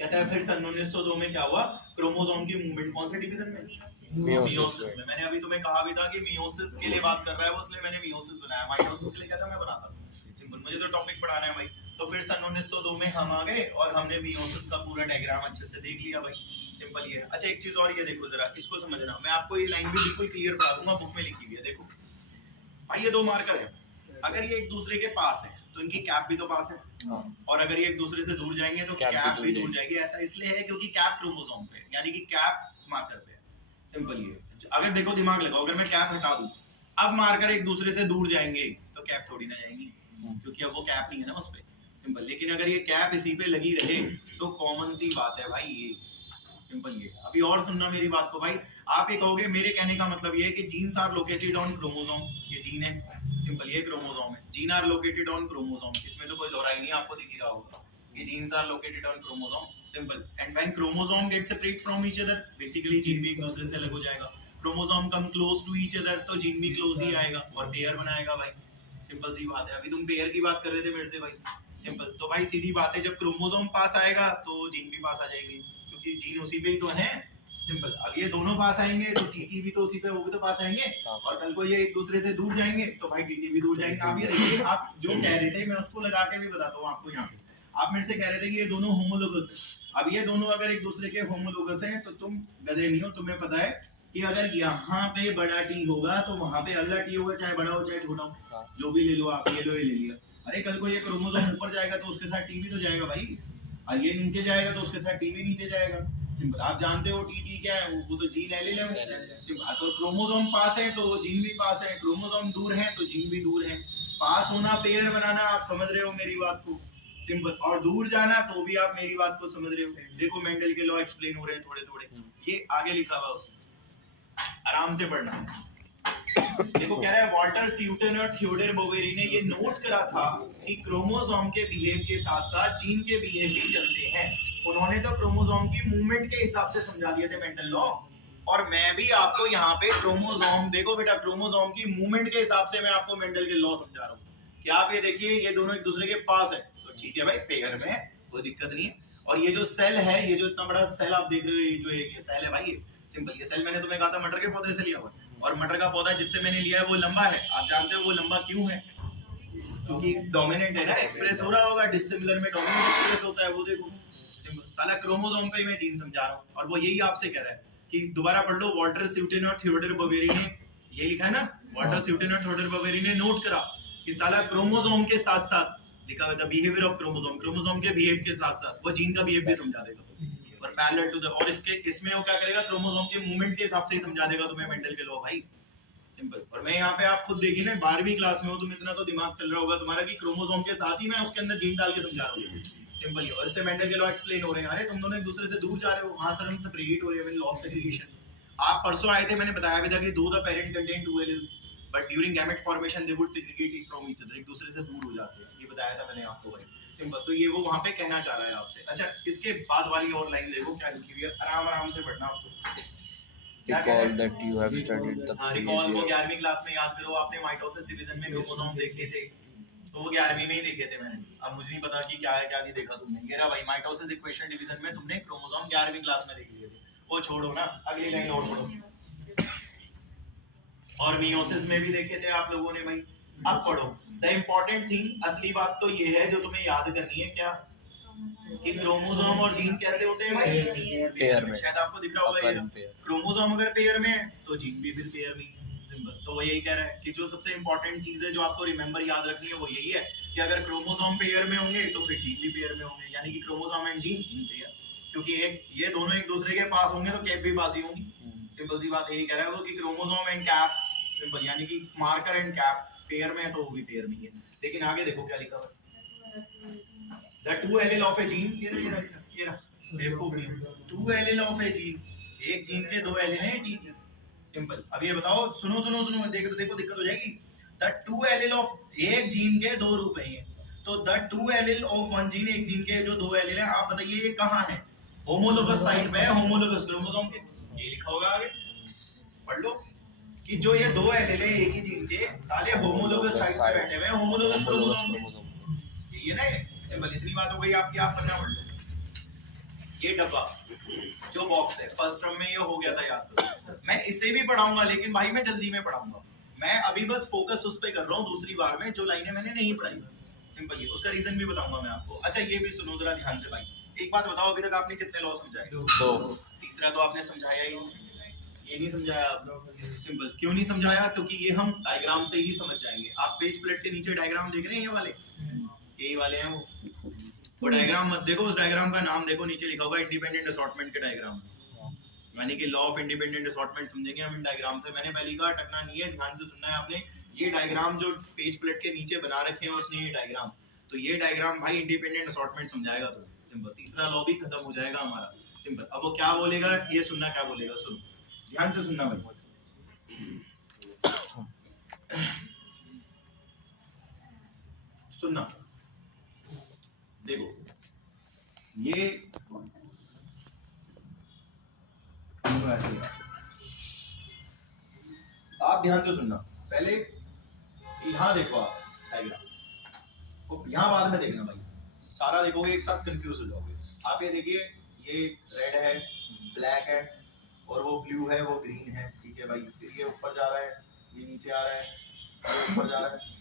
कहता है फिर सन 1902 में क्या हुआ, क्रोमोसोम की मूवमेंट कौन से डिवीजन में, मियोसिस में। मैंने अभी तुम्हें कहा भी था कि मियोसिस के लिए बात कर रहा है वो, इसलिए मैंने मियोसिस बनाया। माइटोसिस के लिए क्या था मैं बनाता सिंपल, मुझे तो टॉपिक पढ़ाना है भाई। तो फिर सन 1902 में हम आ गए और हमने मियोसिस का पूरा डायग्राम अच्छे से देख लिया भाई, सिंपल ये। अच्छा एक चीज और, ये देखो जरा, इसको समझना, मैं आपको ये लाइन भी बिल्कुल क्लियर पढ़ा दूंगा, बुक में लिखी हुई है। देखो भाई ये दो मार्कर है, अगर ये एक दूसरे के पास है तो इनकी कैप भी तो पास है, और अगर ये एक दूसरे से दूर जाएंगे तो कैप भी दूर जाएगी। ऐसा इसलिए है क्योंकि कैप क्रोमोसोम पे, यानी कि कैप मार्कर पे, सिंपल ये। अगर देखो दिमाग लगाओ, अगर मैं कैप हटा दूं, अब मार्कर एक दूसरे से दूर जाएंगे तो कैप थोड़ी ना जाएंगी, क्योंकि अब वो कैप नहीं है ना उस पे, सिंपल। लेकिन अगर ये कैप इसी पे लगी रहे तो कॉमन सी बात है भाई ये, सिंपल ये। अभी और सुनना मेरी बात को भाई, आप ये कहोगे मेरे कहने का मतलब ये है कि genes are located on chromosome, ये जीन है सिंपल, ये क्रोमोसोम है, gene are located on chromosome, इसमें तो कोई दोहराई नहीं, आपको दिख ही रहा होगा कि genes are located on chromosome, simple. And when chromosome get separate from each other, basically gene भी एक दूसरे से अलग हो जाएगा। Chromosome come close to each other, तो जीन भी क्लोज ही आएगा और पेयर बनाएगा भाई, सिंपल सी बात है। अभी तुम पेयर की बात कर रहे थे मेरे से भाई, सिंपल। तो भाई सीधी बात है, जब क्रोमोसोम पास आएगा तो जीन भी पास आ जाएगी, क्योंकि जीन उसी पे ही तो है, सिंपल। अब ये दोनों पास आएंगे तो टीटी भी तो उसी पे, वो भी तो पास आएंगे, और कल को ये एक दूसरे से दूर जाएंगे तो भाई टीटी भी दूर जाएंगे। आप ये देखिए, आप जो कह रहे थे मैं उसको लगा के भी बताता हूँ आपको। यहाँ पे आप मेरे से कह रहे थे कि ये दोनों होमोलोगस है। अब ये दोनों अगर एक दूसरे के होमोलोगस हैं तो तुम गधे नहीं हो, तुम्हें पता है कि अगर यहाँ पे बड़ा टी होगा तो वहाँ पे अगला टी होगा, चाहे बड़ा हो चाहे छोटा हो, जो भी ले लो आप, ये लो ये ले लिया। अरे कल को ये क्रोमोसोम ऊपर जाएगा तो उसके साथ टी भी तो जाएगा भाई, और ये नीचे जाएगा तो उसके साथ टी भी नीचे जाएगा, सिंपल। आप जानते हो टी क्या है, वो तो जीन एलील है, तो क्रोमोसोम पास है तो जीन भी पास है, क्रोमोसोम दूर है तो जीन भी दूर है। पास होना, पेयर बनाना, आप समझ रहे हो मेरी बात को, सिंपल। और दूर जाना तो भी आप मेरी बात को समझ रहे हो। देखो मेंडल के लॉ एक्सप्लेन हो रहे हैं थोड़े थोड़े, ये आगे लिखा हुआ उसमें, आराम से पढ़ना। देखो कह रहा है वॉल्टर स्यूटन और थियोडर बोवेरी ने ये नोट करा था कि क्रोमोसोम के बिहेव के साथ साथ जीन के बिहेव भी चलते हैं। उन्होंने तो क्रोमोसोम की मूवमेंट के हिसाब से समझा दिए थे मेंटल लॉ, और मैं भी आपको यहाँ पे क्रोमोसोम, देखो बेटा क्रोमोसोम की मूवमेंट के हिसाब से मैं आपको मेंडल के लॉ समझा रहा हूँ कि आप ये देखिए ये दोनों एक दूसरे के पास है तो ठीक है भाई, पेयर में है, कोई दिक्कत नहीं है। और ये जो सेल है, ये जो इतना बड़ा सेल आप देख रहे हो, ये जो ये सेल है भाई, ये सिंपल, ये सेल मैंने तुम्हें कहा था मटर के पौधे से लिया हुआ, और मटर का पौधा जिससे मैंने लिया है वो लंबा है। आप जानते हो वो लंबा क्यों है, क्योंकि डोमिनेंट है ना, एक्सप्रेस हो रहा होगा, डिसिमिलर में डोमिनेंट एक्सप्रेस होता है, वो देखो सिंपल। साला क्रोमोसोम पे ही मैं जीन समझा रहा हूँ, और वो यही आपसे कह रहा है कि दोबारा पढ़ लो, वॉल्टर स्यूटन और थियोडर बोवेरी ने ये लिखा है ना, वॉल्टर स्यूटन और थियोडर बोवेरी ने नोट करा कि साला क्रोमोसोम के साथ साथ लिखा हुआ था बिहेवियर ऑफ क्रोमोसोम, क्रोमोसोम के बिहेव के साथ साथ वो जीन का बिहेव भी समझा देगा, और पैरेलल टू द, और इसके इसमें वो क्या करेगा, क्रोमोसोम के मूवमेंट के हिसाब से ही समझा देगा तुम्हें मेंडल के लॉ भाई, सिंपल। और मैं यहाँ पे आप खुद देखिए ना, 12वीं क्लास में हो तुम, इतना तो दिमाग चल रहा होगा तुम्हारा कि क्रोमोसोम के साथ ही मैं उसके अंदर जीन डाल के समझा रहा हूँ, सिंपल। और इससे मेंडल के लॉ एक्सप्लेन हो रहे हैं। अरे तुम दोनों एक दूसरे से दूर जा रहे हो, हाँ सर हम सेपरेट हो रहे हैं, लॉ ऑफ सेग्रीगेशन। आप परसों आए थे, मैंने बताया भी था कि दो the parent contain two alleles but during gamete formation they would segregate from each other, एक दूसरे से दूर हो जाते हैं, ये बताया था मैंने आपको भाई, सिंपल। तो ये वो वहां पे कहना चाह रहा है आपसे। अच्छा इसके बाद वाली और लाइन देखो क्या लिखी हुई है, आराम आराम से पढ़ना आप तो। Recall that you have studied the recall वो behavior. 11वीं क्लास में याद करो, आपने माइटोसिस डिवीजन में क्रोमोसोम देखे थे, तो वो 11वीं में ही देखे थे मैंने। अब मुझे नहीं पता कि क्या है क्या नहीं देखा तुमने। ये रहा भाई माइटोसिस इक्वेशन डिवीजन में तुमने क्रोमोसोम 11वीं क्लास में देख लिए थे, वो छोड़ो ना, अगली लाइन और पढ़ो। और मियोसिस में भी देखे थे आप लोगों ने भाई। अब पढ़ो, द इम्पोर्टेंट थिंग, असली बात तो ये है जो तुम्हें याद करनी है, क्या कि क्रोमोसोम और जीन कैसे होते हैं भाई, पेयर में। शायद आपको दिख रहा होगा ये, क्रोमोसोम अगर पेयर में है तो जीन भी फिर पेयर में, सिंपल। तो वो यही कह रहा है कि जो सबसे इंपॉर्टेंट चीज है जो आपको रिमेंबर याद रखनी है वो यही है कि अगर क्रोमोसोम पेयर में होंगे तो फिर जीन भी पेयर में होंगे, यानी कि chromosome and gene in pair, क्योंकि एक ये दोनों एक दूसरे के पास होंगे तो कैप भी पास ही होंगी, सिंपल सी बात यही कह रहा है वो कि क्रोमोसोम एंड कैप्स सिंपल, यानी कि मार्कर एंड कैप पेयर में है तो वो भी पेयर में ही है। लेकिन आगे देखो क्या लिखा हुआ है, the two allele of a gene, ये रहा बेवकूफ नहीं, two allele of a gene, एक जीन के दो एलील हैं ठीक है सिंपल। अब ये बताओ, सुनो सुनो सुनो, देखो देखो दिक्कत हो जाएगी। द टू एलील ऑफ एक जीन के दो रूप हैं, तो the two allele of one gene, एक जीन के जो दो एलील हैं, आप बताइए ये कहाँ है? होमोलोगस साइट पे है, होमोलोगस क्रोमोसोम के, ये लिखा होगा आगे पढ़ लो कि जो ये दो एलील है एक ही जीन के, साले होमोलोगस साइट पे बैठे हुए हैं, होमोलोगस क्रोमोसोम, ये ना सिंपल। इतनी बात हो गई आपकी, आप पढ़ना पढ़ लो। ये डब्बा जो बॉक्स है फर्स्ट टर्म में ये हो गया था याद करो। मैं इसे भी पढ़ाऊंगा लेकिन भाई मैं जल्दी में पढ़ाऊंगा, मैं अभी बस फोकस उस पे कर रहा हूँ दूसरी बार में जो लाइनें मैंने नहीं पढ़ाई सिंपल। ये उसका रीजन भी बताऊंगा मैं आपको। अच्छा ये भी सुनो जरा ध्यान से भाई, एक बात बताओ, अभी तक आपने कितने लॉ समझाए? दो। तीसरा तो आपने समझाया ही नहीं, ये नहीं समझाया आपने सिंपल। क्यों नहीं समझाया? क्योंकि ये हम डायग्राम से ही समझ जाएंगे। आप पेज प्लेट के नीचे डायग्राम देख रहे हैं, ये वाले, यही वाले हैं वो डायग्राम मत देखो, उस डायग्राम का नाम देखो, नीचे लिखा होगा इंडिपेंडेंट असॉर्टमेंट के डायग्राम, यानी कि लॉ ऑफ इंडिपेंडेंट असॉर्टमेंट समझेंगे हम इन डायग्राम से। मैंने पहली कहा टकना नहीं है, ध्यान से सुनना है आपने। ये डायग्राम जो पेज प्लेट के नीचे बना रखे हैं उसने, ये डायग्राम, तो ये डायग्राम भाई इंडिपेंडेंट असॉर्टमेंट समझाएगा तो सिंपल। तीसरा लॉ भी खत्म हो जाएगा हमारा सिंपल। अब वो क्या बोलेगा ये सुनना, क्या बोलेगा सुनो, ध्यान से सुनना भाई। सुनना देखो, ये आप ध्यान से सुनना, पहले यहाँ देखो आप डायग्राम, तो यहाँ बाद में देखना भाई, सारा देखोगे एक साथ कंफ्यूज हो जाओगे आप। ये देखिए, ये रेड है, ब्लैक है, और वो ब्लू है, वो ग्रीन है, ठीक है भाई। फिर ये ऊपर जा रहा है, ये नीचे आ रहा है, ये ऊपर जा रहा है,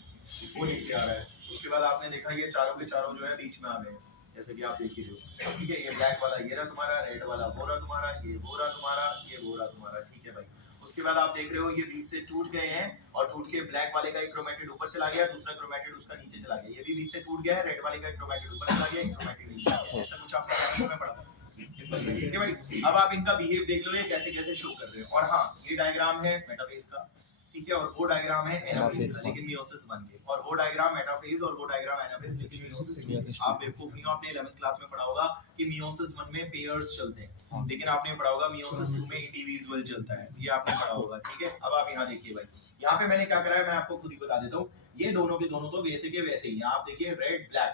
वो नीचे आ रहा है। उसके बाद आपने देखा ये चारों के चारों जो है बीच में आ गए, जैसे कि आप देख ही रहे हो, ठीक है। ये ब्लैक वाला ये रहा तुम्हारा, रेड वाला वो रहा तुम्हारा, ये वो रहा तुम्हारा, ये वो रहा तुम्हारा, ठीक है भाई। उसके बाद आप देख रहे हो ये बीच से टूट गए हैं, और टूट के ब्लैक वाले का एक क्रोमेटिड ऊपर चला गया, दूसरा क्रोमेटिड उसका नीचे चला गया। ये भी बीच से टूट गया है, रेड वाले का एक क्रोमेटिड ऊपर चला गया, एक क्रोमेटिड नीचे आ गया। ऐसा कुछ आपने डायग्राम में पढ़ा था, ठीक है भाई। अब आप इनका बिहेव देख लो, ये कैसे कैसे शो कर रहे हो। और हाँ, ये डायग्राम है मेटाफेज का, ठीक है, और वो डायग्राम है एनाफेज लेकिन मियोसिस बन गए, और वो डायग्राम मेटाफेज और वो डायग्राम एनाफेज लेकिन मियोसिस। आप बेवकूफ नहीं हो, आपने 11th क्लास में पढ़ा होगा कि मियोसिस 1 में पेयर्स चलते हैं, लेकिन आपने पढ़ा होगा मियोसिस 2 में इंडिविजुअल चलता है, ये आपने पढ़ा होगा, ठीक है। अब आप यहाँ देखिए भाई, यहाँ पे मैंने क्या करा है मैं आपको खुद ही बता देता हूँ। ये दोनों के दोनों तो वैसे के वैसे ही हैं, आप देखिए रेड ब्लैक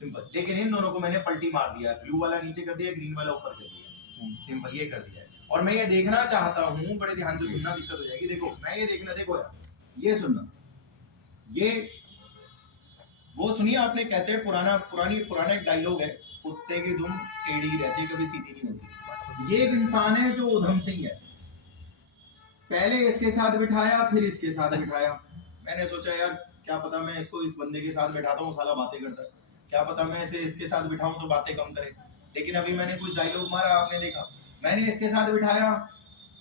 सिंपल, लेकिन इन दोनों को मैंने पलटी मार दिया, ब्लू वाला नीचे कर दिया, ग्रीन वाला ऊपर कर दिया, सिंपल ये कर दिया है। और मैं ये देखना चाहता हूँ, बड़े ध्यान से सुनना, दिक्कत हो जाएगी। देखो मैं ये देखना, देखो यार ये सुनना, ये वो सुनिए आपने, कहते हैं पुराना एक डायलॉग है, कुत्ते की दुम टेढ़ी रहती कभी सीधी नहीं होती। ये एक इंसान है जो उधम सिंह है, पहले इसके साथ बिठाया फिर इसके साथ बिठाया। मैंने सोचा यार क्या पता मैं इसको इस बंदे के साथ बैठाता हूँ, साला बातें करता है, क्या पता मैं इसे इसके साथ बिठाऊं तो बातें कम करे। लेकिन अभी मैंने कुछ डायलॉग मारा, आपने देखा, मैंने इसके साथ बिठाया,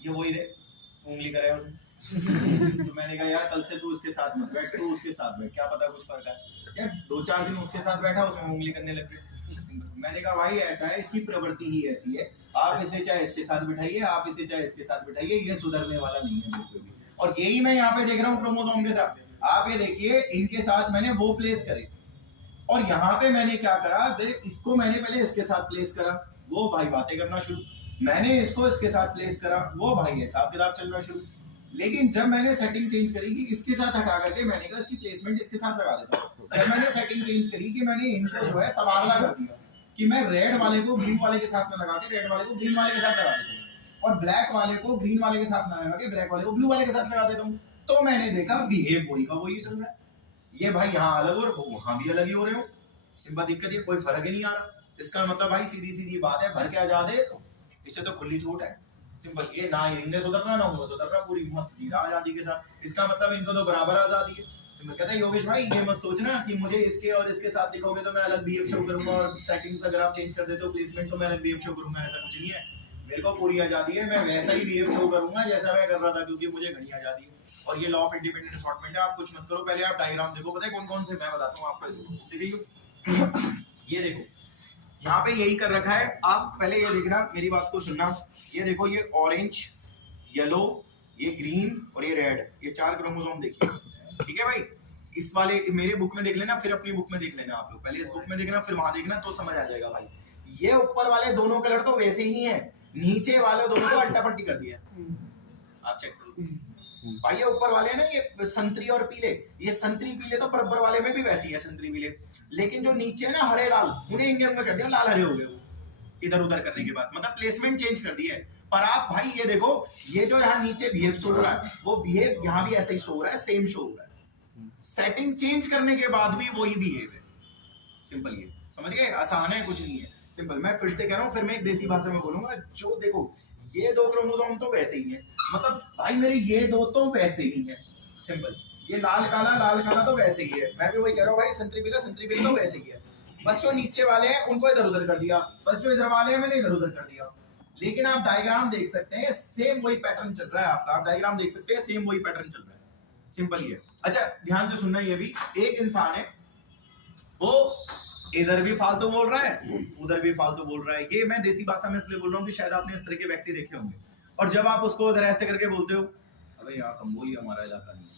ये वही रे उंगली करे उसे तो मैंने कहा यार कल से तू इसके साथ मत बैठ, तू उसके साथ बैठ, क्या पता कुछ फर्क है यार। 2-4 दिन उसके साथ बैठा, उसमें उंगली करने लग गई। मैंने कहा भाई ऐसा है, इसकी प्रवृत्ति ही ऐसी है, आप इसे चाहे इसके साथ बिठाइए, आप इसे चाहे इसके साथ बिठाइए, ये सुधरने वाला नहीं है बिल्कुल भी। और यही मैं यहाँ पे देख रहा हूँ क्रोमोसोम के साथ। आप ये देखिए, इनके साथ मैंने वो प्लेस करे, और यहाँ पे मैंने क्या करा, इसको मैंने पहले इसके साथ प्लेस करा, वो भाई बातें करना शुरू, मैंने इसको इसके साथ प्लेस करा, वो भाई हिसाब किताब चलना शुरू। लेकिन जब मैंने सेटिंग चेंज करी कि इसके साथ हटा करके मैंने कहा इसकी प्लेसमेंट इसके साथ लगा देता हूँ, जब मैंने सेटिंग चेंज करी कि मैंने इनको जो है तबादला कर दिया कि मैं रेड वाले को ब्लू वाले के साथ में लगा के रेड वाले को ग्रीन वाले के साथ लगा देता हूँ, और ब्लैक वाले को ग्रीन वाले के साथ में लगा के ब्लैक वाले को ब्लू वाले के साथ लगा देता हूँ, तो मैंने देखा बिहेव वही का वही चल रहा है। ये भाई यहाँ अलग और वहां भी अलग ही हो रहे हो, इनका दिक्कत ये कोई फर्क ही नहीं आ रहा। इसका मतलब भाई सीधी सीधी बात है, भर के आजाद है, इससे तो खुली छूट है सिंपल। ये ना इनने सुधरना ना उनने सुधरना, पूरी मस्त जीरा आजादी के साथ। इसका मतलब इनको तो बराबर आजादी है। तो कहता है योगेश भाई ये मत सोचना कि मुझे इसके और इसके साथ लिखोगे तो मैं अलग बीएफ शो करूंगा, और सेटिंग्स अगर आप चेंज कर देते हो प्लेसमेंट तो मैं अलग बीएफ शो करूंगा, ऐसा कुछ नहीं है। मेरे को पूरी आजादी है, मैं वैसा ही बीएफ शो करूंगा जैसा मैं कर रहा था, क्योंकि मुझे घनी आजादी है। और ये लॉ ऑफ इंडिपेंडेंट असॉर्टमेंट है। आप कुछ मत करो, पहले आप डायग्राम देखो, पता है कौन कौन से मैं बताता हूँ आपको। देखिए ये देखो यहाँ पे यही कर रखा है, आप पहले ये देखना, मेरी बात को सुनना। ये देखो, ये ऑरेंज येलो, ये ग्रीन और ये रेड, ये 4 क्रोमोसोम देखिए, ठीक है भाई। इस वाले मेरे बुक में देख लेना, फिर अपनी बुक में देख लेना आप लोग, पहले इस बुक में देखना फिर वहां देखना, तो समझ आ जाएगा भाई। ये ऊपर वाले दोनों कलर तो वैसे ही हैं, नीचे वाले दोनों को अल्टा पट्टी कर दिया है, आप चेक करो भाई। ये ऊपर वाले ना, ये संतरी और पीले, ये संतरी पीले तो बराबर वाले में भी वैसे ही है संतरी पीले, लेकिन जो नीचे है ना हरे लाल, उन्हें इंडियन में कर दिया लाल हरे हो गए वो, इधर उधर करने के बाद, मतलब प्लेसमेंट चेंज कर दिया है। पर आप भाई ये देखो, ये जो यहाँ नीचे बिहेव शो हो रहा है, वो बिहेव यहाँ भी ऐसे ही शो हो रहा है, सेम शो हो रहा है, सेटिंग चेंज करने के बाद भी वही बिहेव है। सिंपल, ये समझ गए, आसान है, कुछ नहीं है, सिंपल। मैं फिर से कह रहा हूँ, फिर मैं एक देसी भाषा में बोलूंगा, जो देखो ये 2 क्रोमोसोम तो वैसे ही है, मतलब भाई मेरे ये 2 तो वैसे ही है, सिंपल। ये लाल काला तो वैसे ही है, मैं भी वही कह रहा हूँ भाई, संतरी पीला तो वैसे ही है, बस जो नीचे वाले हैं उनको इधर उधर कर दिया, बस जो इधर वाले हैं मैंने इधर उधर कर दिया। लेकिन आप डायग्राम देख सकते हैं, सेम वही पैटर्न चल रहा है आपका, आप डायग्राम देख सकते हैं, सेम वही पैटर्न चल रहा है, सिंपल ही है। अच्छा ध्यान से सुनना, ये भी एक इंसान है, वो इधर भी फालतू बोल रहा है, उधर भी फालतू बोल रहा है। ये मैं देसी भाषा में इसलिए बोल रहा हूँ कि शायद आपने इस तरह के व्यक्ति देखे होंगे, और जब आप उसको उधर ऐसे करके बोलते हो, अबे यहाँ कंबोली हमारा इलाका नहीं,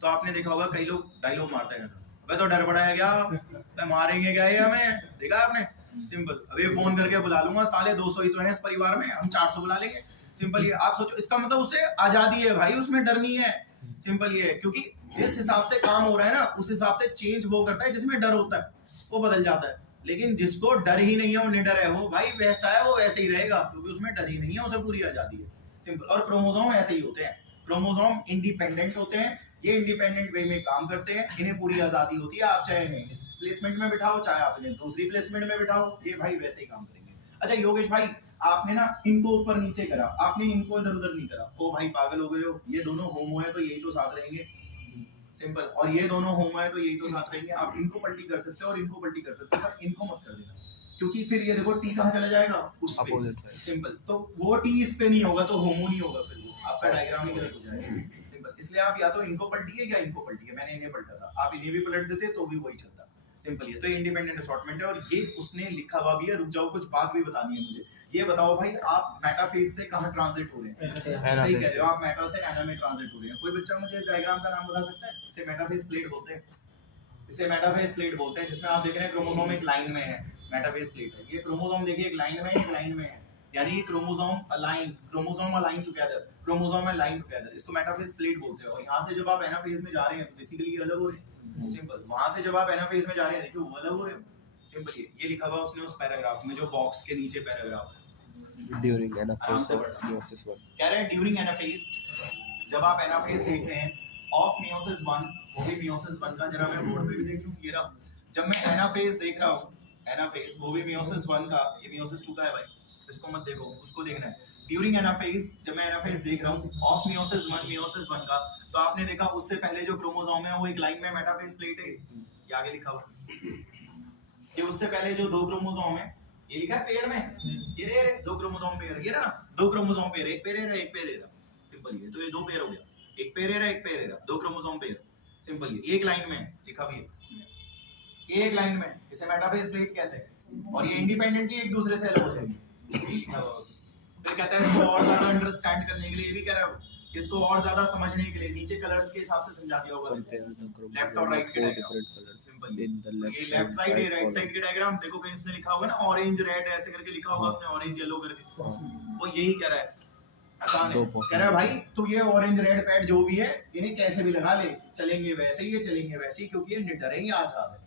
तो आपने देखा होगा कई लोग डायलॉग मारते हैं, अबे तो डर पड़ा है क्या, मारेंगे क्या ये हमें, देखा आपने, सिंपल। अभी फोन करके बुला लूंगा, साले 200 ही तो हैं इस परिवार में, हम 400 बुला लेंगे, सिंपल। ये आप सोचो, इसका मतलब उसे आजादी है भाई, उसमें डर नहीं है, सिंपल ये है। क्योंकि जिस हिसाब से काम हो रहा है ना, उस हिसाब से चेंज वो करता है, जिसमें डर होता है वो बदल जाता है, लेकिन जिसको डर ही नहीं है, वो निडर है, वो भाई वैसा है, वो वैसे ही रहेगा, क्योंकि उसमें डर ही नहीं है, उसे पूरी आजादी है, सिंपल। और क्रोमोसोम ऐसे ही होते हैं, क्रोमोसोम इंडिपेंडेंट होते हैं, ये इंडिपेंडेंट वे में काम करते हैं, इन्हें पूरी आजादी होती है, आप चाहे इन्हें इस प्लेसमेंट में बिठाओ, चाहे आप इन्हें दूसरी प्लेसमेंट में बिठाओ, ये भाई वैसे ही काम करेंगे। अच्छा योगेश भाई, आपने ना इनको ऊपर नीचे करा, आपने इनको इधर उधर नहीं करा, ओ भाई पागल हो गए हो, ये दोनों होमो है तो यही तो साथ रहेंगे, सिंपल। और ये दोनों होमो है तो यही तो साथ रहेंगे, आप इनको पलटी कर सकते हो और इनको पलटी कर सकते हो, पर इनको मत कर देना, क्योंकि फिर ये देखो टी कहाँ चला जाएगा, उस पे, सिंपल। तो वो टी इस पे नहीं होगा तो होमो नहीं होगा, फिर वो आपका डायग्राम ही गलत हो जाएगा, सिंपल। इसलिए आप या तो इनको पलटिए या इनको पलटिए, मैंने इन्हें पलटा था, आप इन्हें भी पलट देते तो भी वही चलता, सिंपल। ये तो इंडिपेंडेंट असॉर्टमेंट है, और ये उसने लिखा हुआ भी है। रुक जाओ, कुछ बात भी बतानी है मुझे। ये बताओ भाई, आप मेटाफेज से कहां ट्रांजिट हो रहे हैं? सही कह रहे हो, आप मेटा से एना में ट्रांजिट हो रहे हैं। कोई बच्चा मुझे इस डायग्राम का नाम बता सकता है? इसे मेटाफेज प्लेट बोलते हैं, इसे मेटाफेज प्लेट बोलते हैं, जिसमें आप देख रहे हैं क्रोमोसोम एक लाइन में है, मेटाफेज प्लेट है। ये क्रोमोसोम देखिए एक लाइन में है, एक लाइन में है, यानी chromosome align together, chromosome align together, इसको मेटाफेज प्लेट बोलते हैं। और यहां से जब आप एनाफेज में जा रहे हैं तो बेसिकली अलग हो रहे हैं, सिंपल। वहां से जब आप एनाफेज में जा रहे हैं, देखिए वो अलग हो रहे हैं, सिंपल। ये लिखा हुआ उसने उस पैराग्राफ में, जो बॉक्स के नीचे पैराग्राफ है, ड्यूरिंग एनाफेज ऑफ मियोसिस 1, कह रहे हैं ड्यूरिंग एनाफेज, जब आप एनाफेज देख रहे हैं ऑफ मियोसिस 1, वो भी मियोसिस 1 का, जरा मैं बोर्ड पे भी देख लूं, ये रहा, जब मैं एनाफेज देख रहा हूं, एनाफेज वो भी मियोसिस 1 का, ये मियोसिस 2 का है भाई, इसको मत देखो, उसको देखना है। ड्यूरिंग एनाफेज, जब मैं एनाफेज देख रहा हूं ऑफ मियोसिस 1 का, तो आपने देखा उससे पहले जो क्रोमोसोम है वो एक लाइन में मेटाफेज प्लेट है, ये आगे लिखा हुआ है। ये उससे पहले जो 2 क्रोमोसोम है, ये लिखा है पेयर में, ये रे 2 क्रोमोसोम पेयर, ये रहा 2 क्रोमोसोम पेयर, एक पेयर है, एक पेयर है, सिंपल। ये तो ये 2 पेयर हो गया, एक पेयर है, एक पेयर है, 2 क्रोमोसोम पेयर, सिंपल। ये एक लाइन में लिखा हुआ है, ये एक लाइन में, इसे मेटाफेज प्लेट कहते हैं। और ये इंडिपेंडेंटली एक दूसरे से अलग हो जाएंगे। फिर कहता है इसको और ज्यादा अंडरस्टैंड करने के लिए, ये भी कह रहा है इसको और ज्यादा समझने के लिए नीचे कलर्स के हिसाब से समझा दिया होगा, लेफ्ट और राइट के डायग्राम, सिंपल। ये लेफ्ट साइड है, राइट साइड के डायग्राम देखो, कहीं उसने लिखा होगा ना ऑरेंज रेड ऐसे करके लिखा होगा उसने, ऑरेंज येलो करके, वो यही कह रहा है, आसान है। कह रहा है भाई तू ये ऑरेंज रेड पैड जो भी है, इन्हें कैसे भी लगा ले, चलेंगे वैसे ही, ये चलेंगे वैसे ही, क्योंकि ये निडर है, ये आजाद है,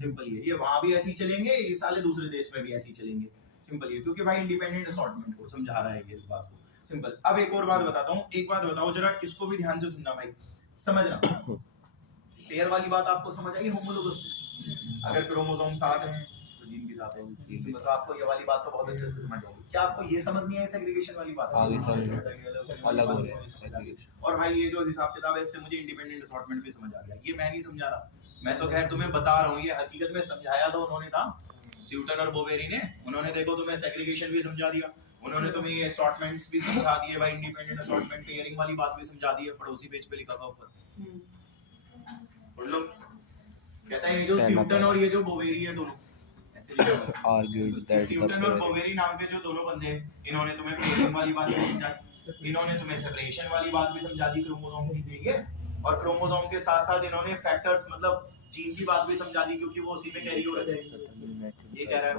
सिंपल। ये वहां भी ऐसे ही चलेंगे, ये साले दूसरे देश में भी ऐसे ही चलेंगे, सिंपल। ये क्योंकि भाई इंडिपेंडेंट असॉर्टमेंट को समझा रहा है ये, इस बात को, सिंपल। अब एक और बात बताता हूँ, एक बात बताओ जरा, इसको भी ध्यान से सुनना भाई, समझना। पेयर वाली बात आपको समझ आई, होमोलोगस, अगर क्रोमोसोम साथ हैं तो जीन भी साथ है, तो आपको ये वाली बात तो बहुत अच्छे से समझ होगी। क्या आपको ये समझ नहीं है सेग्रीगेशन वाली बात? आगे सब अलग हो रहे हैं सेग्रीगेशन। और भाई ये जो हिसाब किताब है, इससे मुझे इंडिपेंडेंट असॉर्टमेंट भी समझ आ गया। ये मैं नहीं समझा रहा, मैं तो खैर तुम्हें बता रहा हूँ, ये हकीकत में समझाया तो उन्होंने था, स्यूटन और बोवेरी ने, उन्होंने देखो तुम्हें सेग्रीगेशन भी समझा दिया, उन्होंने तुम्हें ये असॉर्टमेंट्स भी समझा दिए भाई, इंडिपेंडेंट असॉर्टमेंट पेयरिंग वाली बात भी समझा दी है, पड़ोसी पेज पे लिखा हुआ ऊपर पढ़ लो। कहता है ये जो स्यूटन और ये जो बोवेरी है, दोनों ऐसे लिखा हुआ है, आर्ग्यूड दैट स्यूटन और बोवेरी नाम के जो दोनों बंदे हैं, इन्होंने तुम्हें पेयरिंग वाली बात भी समझा दी, इन्होंने तुम्हें सेपरेशन वाली बात भी समझा दी क्रोमोसोम की, ठीक है। और क्रोमोसोम के साथ साथ इन्होंने फैक्टर्स मतलब जीन की बात भी समझा दी, क्योंकि वो उसी में कैरी हो रहे थे। ये कह रहा है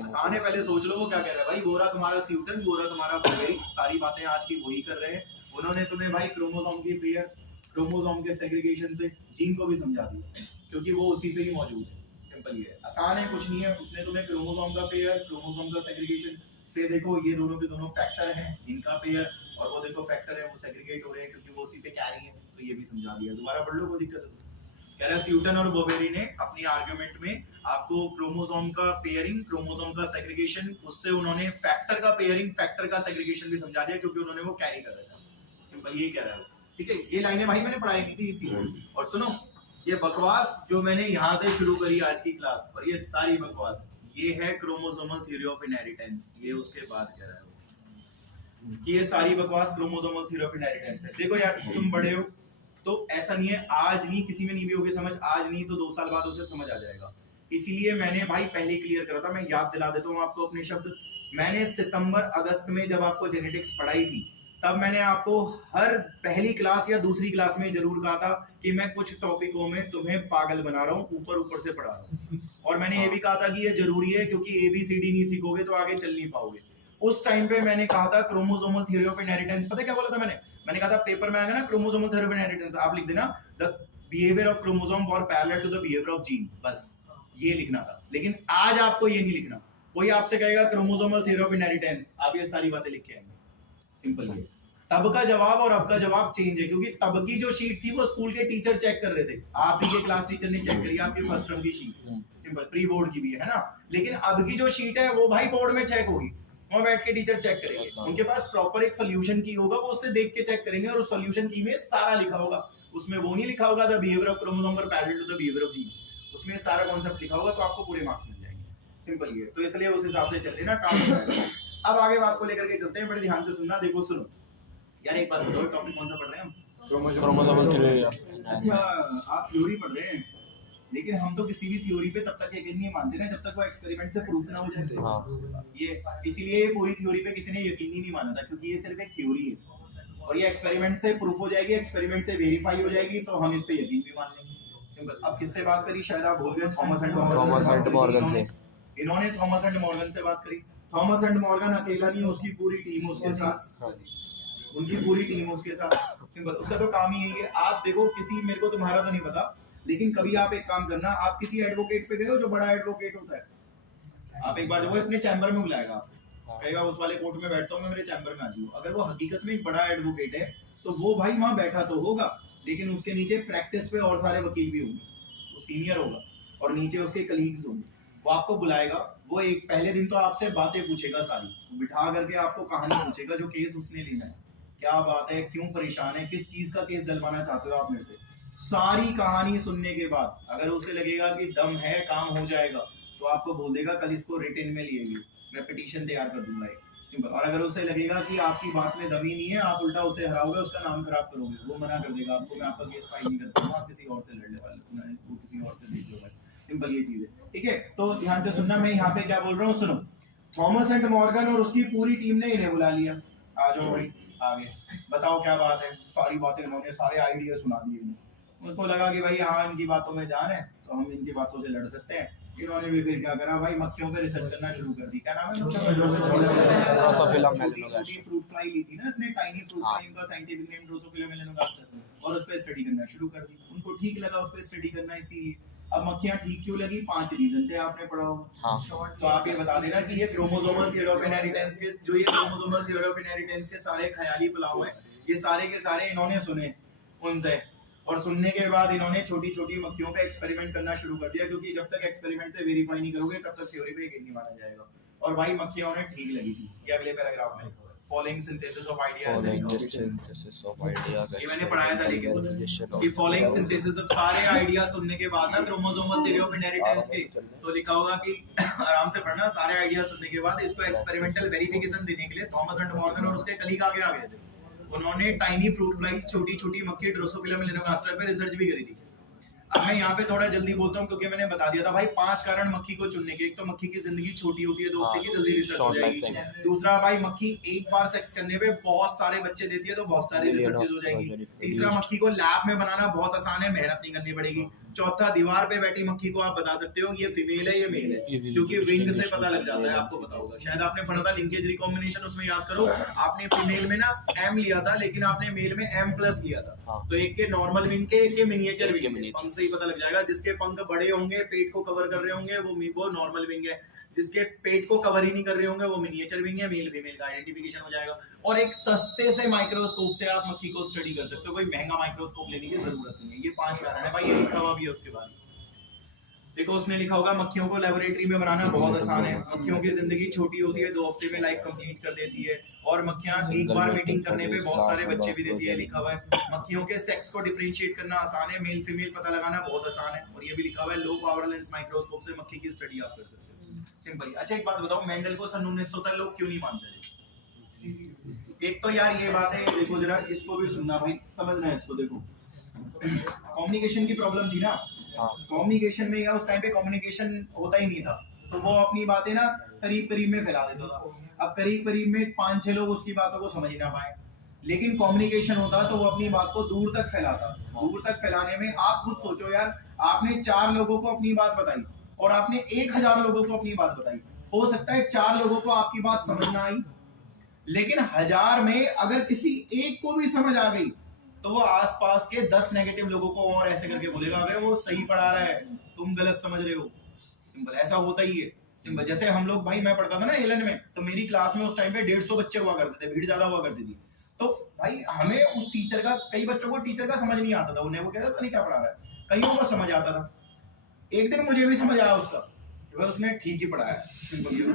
आसान है, पहले सोच लो वो क्या कह रहा है भाई। बोरा तुम्हारा स्यूटन, बोरा तुम्हारा बोवेरी, सारी बातें आज की वही कर रहे हैं। उन्होंने तुम्हें भाई क्रोमोसोम की पेयर, क्रोमोसोम के सेग्रीगेशन से जीन को भी समझा दिया, क्योंकि वो उसी पे ही मौजूद है। सिंपल ये है, आसान है, कुछ नहीं है। उसने तुम्हें क्रोमोसोम का पेयर, क्रोमोसोम का सेग्रीगेशन से देखो ये दोनों के दोनों फैक्टर हैं, इनका पेयर और वो देखो फैक्टर है, वो सेग्रीगेट हो रहे हैं क्योंकि वो उसी पे कैरी है। तो ये भी समझा दिया, दोबारा पढ़ लो, कोई दिक्कत नहीं। कह रहा है स्यूटन और बोवेरी ने अपनी आर्गुमेंट में आपको क्रोमोसोम का पेयरिंग, क्रोमोसोम का सेग्रीगेशन, उससे उन्होंने फैक्टर का पेयरिंग, फैक्टर का सेग्रीगेशन भी समझा दिया, क्योंकि उन्होंने वो कैरी कर रहा था। सिंपल यही कह रहा है, ठीक है। ये लाइनें भाई मैंने पढ़ाई की थी इसी। और सुनो, ये बकवास जो मैंने यहाँ से शुरू करी आज की क्लास, और ये सारी बकवास, ये है क्रोमोसोमल थ्योरी ऑफ इनहेरिटेंस। ये उसके बाद कह रहा है कि ये सारी बकवास क्रोमोसोमल थ्योरी ऑफ इनहेरिटेंस है। देखो यार, तुम बड़े हो तो ऐसा नहीं है, आज नहीं किसी में नहीं भी होगी समझ, आज नहीं तो 2 साल बाद उसे समझ आ जाएगा। इसीलिए मैंने भाई पहले क्लियर करा था। मैं याद दिला देता हूँ आपको अपने शब्द। मैंने सितंबर अगस्त में जब आपको जेनेटिक्स पढ़ाई थी, तब मैंने आपको हर पहली क्लास या दूसरी क्लास में जरूर कहा था कि मैं कुछ टॉपिकों में तुम्हें पागल बना रहा हूँ, ऊपर ऊपर से पढ़ा रहा हूँ। और मैंने ये भी कहा था कि ये जरूरी है, क्योंकि ABCD नहीं सीखोगे तो आगे चल नहीं पाओगे। उस टाइम पे मैंने कहा था क्रोमोसोमल थ्योरी ऑफ इनहेरिटेंस, पता है क्या बोला था मैंने कहा था पेपर में आएगा ना क्रोमोसोमल थ्योरी ऑफ इनहेरिटेंस, आप लिख देना the behaviour of chromosome for parallel to the behaviour of gene, बस ये लिखना था। लेकिन आज आपको ये नहीं लिखना। कोई आपसे कहेगा क्रोमोसोमल थ्योरी ऑफ इनहेरिटेंस, आप ये सारी बातें लिख के आएंगे। सिंपल ये। तब का जवाब और अब का जवाब चेंज है, क्योंकि तब की जो शीट थी वो स्कूल के टीचर चेक कर रहे थे, आप ही के क्लास टीचर ने चेक करी आपकी फर्स्ट टर्म की शीट, सिंपल प्री बोर्ड की भी है ना। लेकिन अब की जो शीट है वो भाई बोर्ड में चेक होगी, वहां बैठ के टीचर चेक करेंगे, उनके पास प्रॉपर एक सॉल्यूशन की होगा, वो उससे देख के चेक करेंगे, और उस सॉल्यूशन की में सारा लिखा होगा। उसमें वो नहीं लिखा होगा the behaviour of chromosome for parallel to the behaviour of gene, उसमें सारा कॉन्सेप्ट लिखा होगा, तो आपको पूरे मार्क्स मिल जाएंगे। सिंपल ये, तो इसलिए उस हिसाब से चल लेना, काम हो जाएगा। अब आगे बात को लेकर के चलते हैं, बड़े ध्यान से सुनना। देखो सुनो यार, एक बात बताओ, टॉपिक कौन सा पढ़ रहे हैं हम? Chromosomal theory. अच्छा, आप थ्योरी पढ़ रहे हैं, लेकिन हम तो किसी भी थ्योरी पे तब तक यकीन नहीं मानते ना जब तक वो एक्सपेरिमेंट से प्रूफ ना हो जाए। हाँ। ये इसीलिए पूरी थ्योरी पे किसी ने यकीन ही नहीं माना था, क्योंकि ये सिर्फ एक थ्योरी है, और ये एक्सपेरिमेंट से प्रूफ हो जाएगी, एक्सपेरिमेंट से वेरीफाई हो जाएगी, तो हम इस पे यकीन भी मान लेंगे। सिंपल। अब किससे बात करी, शायद आप भूल गए, थॉमस एंड मॉर्गन से। इन्होंने थॉमस एंड मॉर्गन से बात करी। थॉमस एंड मॉर्गन अकेला नहीं, उसकी पूरी टीम उसके साथ, उनकी पूरी टीम उसके साथ। सिंपल, उसका तो काम ही है। आप देखो, किसी, मेरे को तुम्हारा तो नहीं पता, लेकिन कभी आप एक काम करना, आप किसी एडवोकेट पे गए हो जो बड़ा एडवोकेट होता है, आप एक बार वो अपने चैम्बर में बुलाएगा, कहेगा उस वाले कोर्ट में बैठता हूँ मैं, मेरे चैम्बर में आ जाओ। अगर वो हकीकत में एक बड़ा एडवोकेट है तो वो भाई वहां बैठा तो होगा, लेकिन उसके नीचे प्रैक्टिस पे और सारे वकील भी होंगे, वो सीनियर होगा, और नीचे उसके कलीग्स होंगे। वो आपको बुलाएगा, वो एक पहले दिन तो आपसे बातें पूछेगा सारी, बिठा करके आपको कहानी पूछेगा जो केस उसने लेना है, क्या बात है, क्यों परेशान है, किस चीज का केस डलवाना चाहते हो आप मेरे से। सारी कहानी सुनने के बाद अगर उसे लगेगा कि दम है, काम हो जाएगा, तो आपको बोल देगा कल इसको रिटन में लिए, मैं पिटीशन तैयार कर दूंगा एक। सिंपल। और अगर उसे लगेगा कि आपकी बात में दम ही नहीं है, आप उल्टा उसे हराओगे, उसका नाम खराब करोगे, वो मना कर देगा आपको, मैं आपका केस फाइल नहीं करता हूँ, आप किसी और से लड़ने वाले, वो किसी और से देख लो भाई। सिंपल ये चीज है, ठीक है। तो ध्यान से सुनना, मैं यहाँ पे क्या बोल रहा हूँ सुनो। थॉमस एंड मॉर्गन और उसकी पूरी टीम ने इन्हें बुला लिया, आ जाओ भाई आगे, बताओ क्या बात है। सारी बातें उन्होंने, सारे आइडिया सुना दिए। उसको लगा कि भाई हाँ, इनकी बातों में जान है, तो हम इनकी बातों से लड़ सकते हैं। इन्होंने भी फिर क्या करा भाई, मक्खियों पे रिसर्च करना शुरू कर दी। क्या नाम है? फ्रूट फ्लाई ली थी ना इसने, टाइनी फ्रूट फ्लाई, इनका साइंटिफिक नेम ड्रोसोफिला मेलानोगास्टर, और उस पे स्टडी करना शुरू कर दी। उनको ठीक लगा उस पे स्टडी करना, इसीलिए। अब मक्खियां ठीक क्यों लगी, 5 रीजन थे, आपने पढ़ा होगा। तो आप ये बता देना कि ये क्रोमोसोमल थ्योरी ऑफ इनहेरिटेंस के, जो ये क्रोमोसोमल थ्योरी ऑफ इनहेरिटेंस के सारे ख्याली पुलाव हैं, ये सारे के सारे इन्होंने सुने उनसे, और सुनने के बाद इन्होंने छोटी छोटी मक्खियों पे एक्सपेरिमेंट करना शुरू कर दिया, क्योंकि जब तक एक्सपेरिमेंट से वेरीफाई नहीं करोगे तब तक थ्योरी पे यकीन नहीं माना जाएगा। और भाई मक्खियां उन्हें ठीक लगी थी। ये अगले पैराग्राफ में लिखा है, फॉलोइंग सिंथेसिस ऑफ आइडियाज, ये मैंने पढ़ाया था। लेकिन ये फॉलोइंग सिंथेसिस ऑफ सारे आइडिया सुनने के बाद ना, क्रोमोसोमल थ्योरी ऑफ इनहेरिटेंस के, तो लिखा होगा कि आराम से पढ़ना, सारे आइडिया सुनने के बाद इसको एक्सपेरिमेंटल वेरिफिकेशन देने के लिए थॉमस एंड मॉर्गन और उसके कलीग आगे आ गए थे। उन्होंने टाइनी फ्रूट फ्लाइज, छोटी छोटी मक्खी ड्रोसोफिला मेलानोगास्टर पे रिसर्च भी करी थी। अब मैं यहाँ पे थोड़ा जल्दी बोलता हूँ क्योंकि मैंने बता दिया था भाई 5 कारण मक्खी को चुनने के। एक तो मक्खी की जिंदगी छोटी होती है, 2 हफ्ते की जल्दी रिसर्च हो जाएगी। दूसरा भाई मक्खी एक बार सेक्स करने पे बहुत सारे बच्चे देती है तो बहुत सारी रिसर्चेज हो जाएगी। तीसरा मक्खी को लैब में बनाना बहुत आसान है, मेहनत नहीं करनी पड़ेगी। चौथा दीवार पे बैठी मक्खी को आप बता सकते हो ये फीमेल है ये मेल है, क्योंकि विंग से पता लग जाता है। आपको पता होगा, शायद आपने पढ़ा था लिंकेज रिकॉम्बिनेशन, उसमें याद करो आपने फीमेल में ना M लिया था लेकिन आपने मेल में M+ लिया था। तो एक के नॉर्मल विंग के, एक के मिनिएचर विंग के, पंख से ही पता लग जाएगा। जिसके पंख बड़े होंगे, पेट को कवर कर रहे होंगे, वो नॉर्मल विंग है। जिसके पेट को कवर ही नहीं कर रहे होंगे वो मिनिएचर विंग है। मेल फीमेल का आइडेंटिफिकेशन हो जाएगा। और एक सस्ते से माइक्रोस्कोप से आप मक्खी को स्टडी कर सकते हो, कोई महंगा माइक्रोस्कोप लेने की जरूरत नहीं है। ये 5 कारण है भाई, ये लिखा हुआ भी है उसके बाद। देखो उसने लिखा होगा मक्खियों को लेबोरेटरी में बनाना बहुत आसान है, मक्खियों की जिंदगी छोटी होती है, 2 हफ्ते में लाइफ कंप्लीट कर देती है, और मक्खियां एक बार मीटिंग करने पे बहुत सारे बच्चे भी देती है, लिखा हुआ है। मक्खियों के सेक्स को डिफरेंशिएट करना आसान है, मेल फीमेल पता लगाना बहुत आसान है, और ये भी लिखा हुआ है लो पावर लेंस माइक्रोस्कोप से मक्खी की स्टडी आप कर सकते हो, सिंपल। अच्छा एक बात बताओ, मेंडल को सन 1900 तक लोग क्यों नहीं मानते थे? एक तो यार ये बात है, देखो जरा इसको भी सुनना भाई, समझना है इसको। देखो कम्युनिकेशन की प्रॉब्लम थी ना, कम्युनिकेशन में या उस टाइम पे कम्युनिकेशन होता ही नहीं था, तो वो अपनी बातें ना करीब करीब में फैला देता था। अब करीब करीब में 5-6 लोग उसकी बातों को समझ ना पाए, लेकिन कम्युनिकेशन होता तो वो अपनी बात को दूर तक फैलाता। दूर तक फैलाने में आप खुद सोचो यार, आपने 4 लोगों को अपनी बात बताई और आपने 1000 लोगों को अपनी बात बताई। हो सकता है 4 लोगों को आपकी बात समझ ना आई, लेकिन 1000 में अगर किसी एक को भी समझ आ गई तो वो आसपास के 10 नेगेटिव लोगों को और ऐसे करके बोलेगा अबे वो सही पढ़ा रहा है, तुम गलत समझ रहे हो। सिंपल, ऐसा होता ही है। सिंपल, जैसे हम लोग भाई, मैं पढ़ता था ना एलन में, तो मेरी क्लास में उस टाइम पे 150 बच्चे हुआ करते थे, भीड़ ज्यादा हुआ करती थी। तो भाई हमें उस टीचर का, कई बच्चों को टीचर का समझ नहीं आता था, उन्हें वो कहता था नहीं क्या पढ़ा रहा है, कईयों को समझ आता था। एक दिन मुझे भी समझ आया उसका, उसने ठीक ही पढ़ाया।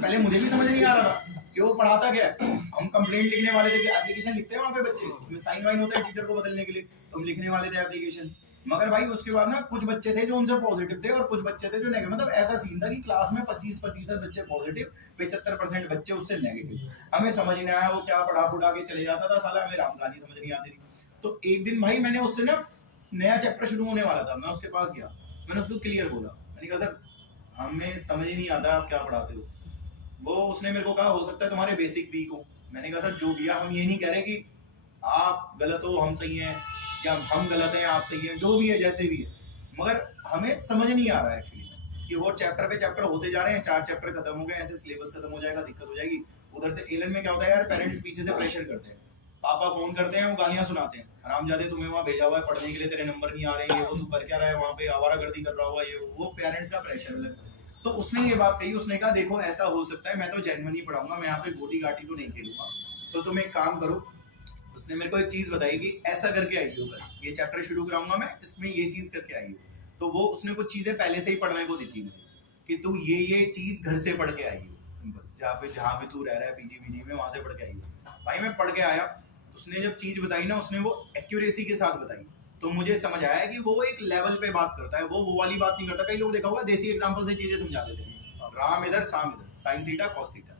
पहले मुझे भी समझ नहीं आ रहा था कि वो पढ़ाता क्या है। हम कंप्लेंट लिखने वाले थे कि एप्लीकेशन लिखते हैं वहाँ पे बच्चे, उसमें साइन वाइन होता है टीचर को बदलने के लिए, तो हम लिखने वाले थे एप्लीकेशन। मगर भाई उसके बाद ना कुछ बच्चे थे जो उनसे पॉजिटिव थे और कुछ बच्चे थे जो नेगेटिव। मतलब ऐसा सीन था कि क्लास में 25% बच्चे पॉजिटिव, 75% बच्चे उससे नेगेटिव। हमें समझ नहीं आया वो क्या पढ़ा पुढ़ा के चले जाता था साला, हमें रामकहानी समझ नहीं आती थी। तो एक दिन भाई मैंने उससे ना, नया चैप्टर शुरू होने वाला था, मैं उसके पास गया, मैंने उसको क्लियर बोला, मैंने कहा सर हमें समझ ही नहीं आता आप क्या पढ़ाते हो। वो उसने मेरे को कहा हो सकता है तुम्हारे बेसिक वीक हो। मैंने कहा सर जो भी है, हम ये नहीं कह रहे कि आप गलत हो हम सही हैं, या हम गलत हैं आप सही हैं, जो भी है जैसे भी है, मगर हमें समझ नहीं आ रहा है एक्चुअली कि वो चैप्टर पे चैप्टर होते जा रहे हैं, 4 चैप्टर खत्म हो गए, ऐसे सिलेबस खत्म हो जाएगा, दिक्कत हो जाएगी। उधर से एलन में क्या होता है यार, पेरेंट्स पीछे से प्रेशर करते हैं, पापा फोन करते हैं, वो गालियां सुनाते हैं, हरामजादे तुम्हें वहाँ भेजा हुआ है पढ़ने के लिए, तेरे नंबर नहीं आ रहे हैं, वो तू कर क्या रहा है वहाँ पे, आवारागर्दी कर रहा हुआ, ये वो पेरेंट्स का प्रेशर है। तो उसने ये बात कही, उसने कहा देखो ऐसा हो सकता है, मैं तो जेन्युइनली पढ़ाऊंगा, मैं यहाँ पे गोटी गाटी तो नहीं खेलूंगा, तो तुम एक काम करो। उसने मेरे को एक चीज बताई कि ऐसा करके आई हो, ये चैप्टर शुरू कराऊंगा मैं, इसमें ये चीज करके आई हो। तो वो उसने कुछ चीजें पहले से ही पढ़ने को दी थी मुझे कि तू ये चीज घर से पढ़ के आई हो, जहाँ पे तू रह रहा है पीजी में, वहां से पढ़ के आई हो। भाई मैं पढ़ के आया, उसने जब चीज बताई ना, उसने वो एक्यूरेसी के साथ बताई, तो मुझे समझ आया कि वो एक लेवल पे बात करता है, वो वाली बात नहीं करता। कई लोग देखा होगा देसी एग्जांपल से चीजें समझा देते हैं, राम इधर साम इधर, साइन थीटा कॉस थीटा,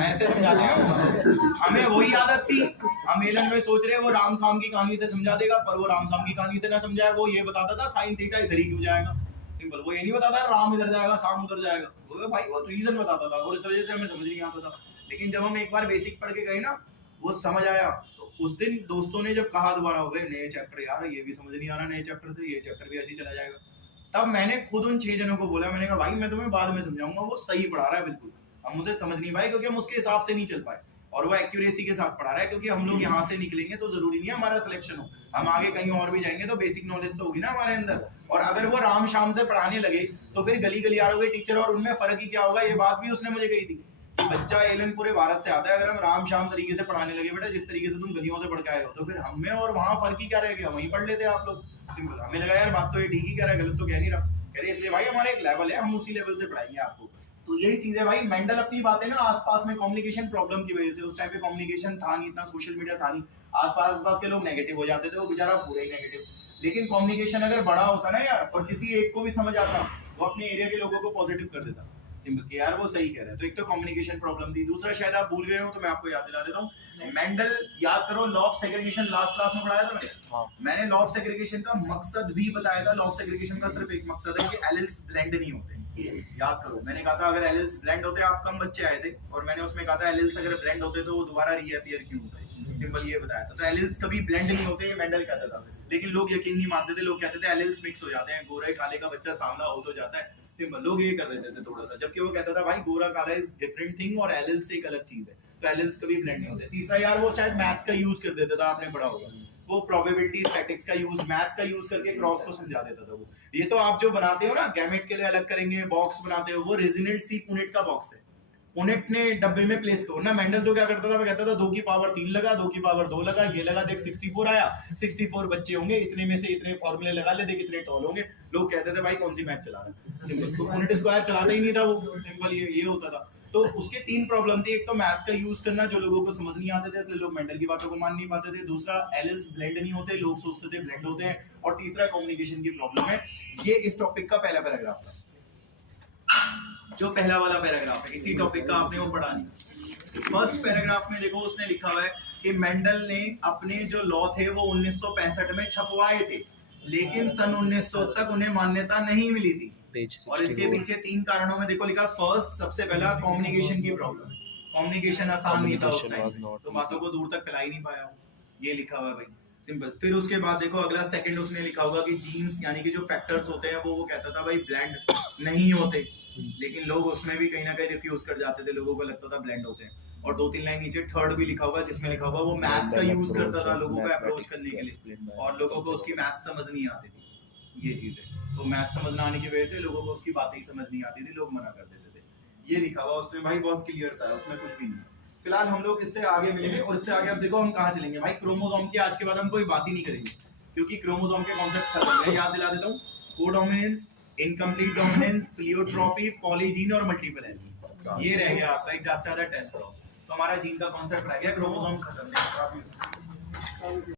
ऐसे समझाते हैं। हमें वही आदत थी, हम एलन में सोच रहे हैं वो राम साम की कहानी से समझा देगा, पर वो राम साम की कहानी से ना समझाए, वो ये बताता था साइन थीटा इधर ही क्यों जाएगा, सिंपल। वो ये नहीं बताता राम इधर जाएगा साम उधर जाएगा, वो भाई वो रीजन बताता था, और इस वजह से हमें समझ नहीं आता था। लेकिन जब हम एक बार बेसिक पढ़ के गए ना, वो समझ आया। तो उस दिन दोस्तों ने जब कहा दोबारा हो गए नए चैप्टर, यार ये भी समझ नहीं आ रहा नए चैप्टर से, ये चैप्टर भी ऐसे ही चला जाएगा, तब मैंने खुद उन 6 जनों को बोला, मैंने कहा भाई मैं तुम्हें बाद में समझाऊंगा, वो सही पढ़ा रहा है बिल्कुल, हम उसे समझ नहीं पाए क्योंकि हम उसके हिसाब से नहीं चल पाए, और वो एक्यूरेसी के साथ पढ़ा रहा है, क्योंकि हम लोग यहाँ से निकलेंगे तो जरूरी नहीं है हमारा सिलेक्शन हो, हम आगे कहीं और भी जाएंगे तो बेसिक नॉलेज तो होगी ना हमारे अंदर। और अगर वो राम शाम से पढ़ाने लगे तो फिर गली गली आ रहे टीचर, और उनमें फर्क ही क्या होगा। ये बात भी उसने मुझे कही थी, बच्चा एलन पूरे भारत से आता है, अगर हम राम शाम तरीके से पढ़ाने लगे बेटा, जिस तरीके से तुम गलियों से पढ़ के आए हो, तो फिर हम में और वहाँ फर्क ही क्या रह गया, वहीं पढ़ लेते आप लोग, सिंपल। हमें लगा यार बात तो ये ठीक ही कह रहा है, गलत तो कह नहीं रहा, कह रहे इसलिए भाई हमारा एक लेवल है, हम उसी लेवल से पढ़ाएंगे आपको। तो यही चीज है भाई, मेंडल अपनी बातें ना आसपास में कम्युनिकेशन प्रॉब्लम की वजह से, उस टाइम पे कम्युनिकेशन था नहीं, इतना सोशल मीडिया था नहीं, आसपास के लोग नेगेटिव हो जाते थे, वो बेचारा पूरा ही नेगेटिव। लेकिन कम्युनिकेशन अगर बड़ा होता ना यार, और किसी एक को भी समझ आता, वो अपने एरिया के लोगों को पॉजिटिव कर देता, कि यार वो सही कह रहे हैं। तो एक तो कम्युनिकेशन प्रॉब्लम थी, दूसरा शायद आप भूल गए हो तो मैं आपको याद दिला देता हूँ। मेंडल, याद करो, law of segregation last class में पढ़ाया था मैंने लॉ ऑफ सेग्रीगेशन का मकसद भी बताया था। लॉ ऑफ सेग्रीगेशन का सिर्फ एक मकसद है कि एलिल्स ब्लेंड नहीं होते। याद करो, मैंने कहा था अगर एलिल्स ब्लेंड होते, आप कम बच्चे आए थे और मैंने उसमें कहा था एलिल्स अगर ब्लेंड होते तो वो दोबारा रीअपीयर क्यों होते, सिंपल ये बताया था। तो एलिल्स कभी ब्लेंड नहीं होते, ये मेंडल कहता था, लेकिन लोग यकीन नहीं मानते थे। लोग कहते थे एलिल्स मिक्स हो जाते हैं, गोरे काले का बच्चा सांवला हो तो जाता है, सिंपल लोग ये कर देते थे थोड़ा सा, जबकि वो कहता था भाई गोरा काला इज डिफरेंट थिंग और एलिल्स एक अलग चीज है, तो एलिल्स कभी ब्लेंड नहीं होते। तीसरा यार वो शायद मैथ्स का यूज कर देता था, आपने पढ़ा होगा, वो प्रोबेबिलिटी स्टैटिक्स का यूज, मैथ्स का यूज करके क्रॉस को समझा देता था वो। ये तो आप जो बनाते हो ना गैमेट के लिए अलग करेंगे बॉक्स बनाते हो, वो रेजोनेंट सी पुनेट का बॉक्स है, पुनेट ने डब्बे में प्लेस करो ना। मेंडल तो क्या करता था, वो कहता था 2 की पावर 3 लगा, 2 की पावर 2 लगा, ये लगा, देख 64 आया, 64 बच्चे होंगे, इतने में से इतने फॉर्मूले लगा ले, देख इतने टॉल होंगे। लोग कहते थे भाई कौन सी मैथ चला रहा है, तो पुनेट स्क्वायर चलाता ही नहीं था वो, सिंपल ये होता था। तो उसके 3 प्रॉब्लम थी, एक तो मैथ्स का यूज करना जो लोगों को समझ नहीं आते थे, इसलिए लोग मेंडल की बातों को मान नहीं पाते थे। दूसरा एलिल्स ब्लेंड नहीं होते, लोग सोचते थे ब्लेंड होते हैं। और तीसरा कम्युनिकेशन की प्रॉब्लम है। ये इस टॉपिक का पहला पैराग्राफ था, जो पहला वाला पैराग्राफ है, इसी टॉपिक का आपने वो पढ़ा नहीं। फर्स्ट पैराग्राफ में देखो उसने लिखा हुआ है कि मेंडल ने अपने जो लॉ थे वो 1965 में छपवाए थे, लेकिन सन 1900 तक उन्हें मान्यता नहीं मिली थी। और इसके पीछे 3 कारणों में देखो लिखा, फर्स्ट सबसे पहला कम्युनिकेशन की प्रॉब्लम, कम्युनिकेशन आसान नहीं था उस टाइम, तो बातों को दूर तक फैला ही नहीं पाया, ये लिखा हुआ है भाई, सिंपल। फिर उसके बाद देखो अगला सेकंड उसने लिखा होगा कि जीन्स यानी कि जो फैक्टर्स होते हैं वो कहता था भाई ब्लेंड नहीं होते, लेकिन लोग उसमें भी कहीं ना कहीं रिफ्यूज कर जाते थे, लोगों को लगता था ब्लेंड होते हैं। और 2-3 लाइन नीचे थर्ड भी लिखा होगा, जिसमें लिखा होगा वो मैथ्स का यूज करता था लोगों को अप्रोच करने के लिए, और लोगों को उसकी मैथ्स समझ नहीं आती थी, ये चीज है। तो मैथ समझ ना आने की वजह से लोगों को उसकी बातें ही समझ नहीं आती थी, लोग मना कर देते थे, ये लिखा हुआ उसमें भाई, बहुत क्लियर सा है, उसमें कुछ भी नहीं। फिलहाल हम लोग इससे आगे मिलेंगे, और इससे आगे अब देखो हम कहाँ चलेंगे भाई, क्रोमोसोम की आज के बाद हम कोई बात ही नहीं करेंगे, क्योंकि क्रोमोसोम के कॉन्सेप्ट खत्म है। याद दिला देता हूँ, codominance, incomplete dominance, pleiotropy, polygene और मल्टीपल एलील, ये रह गया आपका एक ज्यादा टेस्ट क्रॉस। तो हमारा जीन का कॉन्सेप्ट रह गया, क्रोमोसोम खत्म है।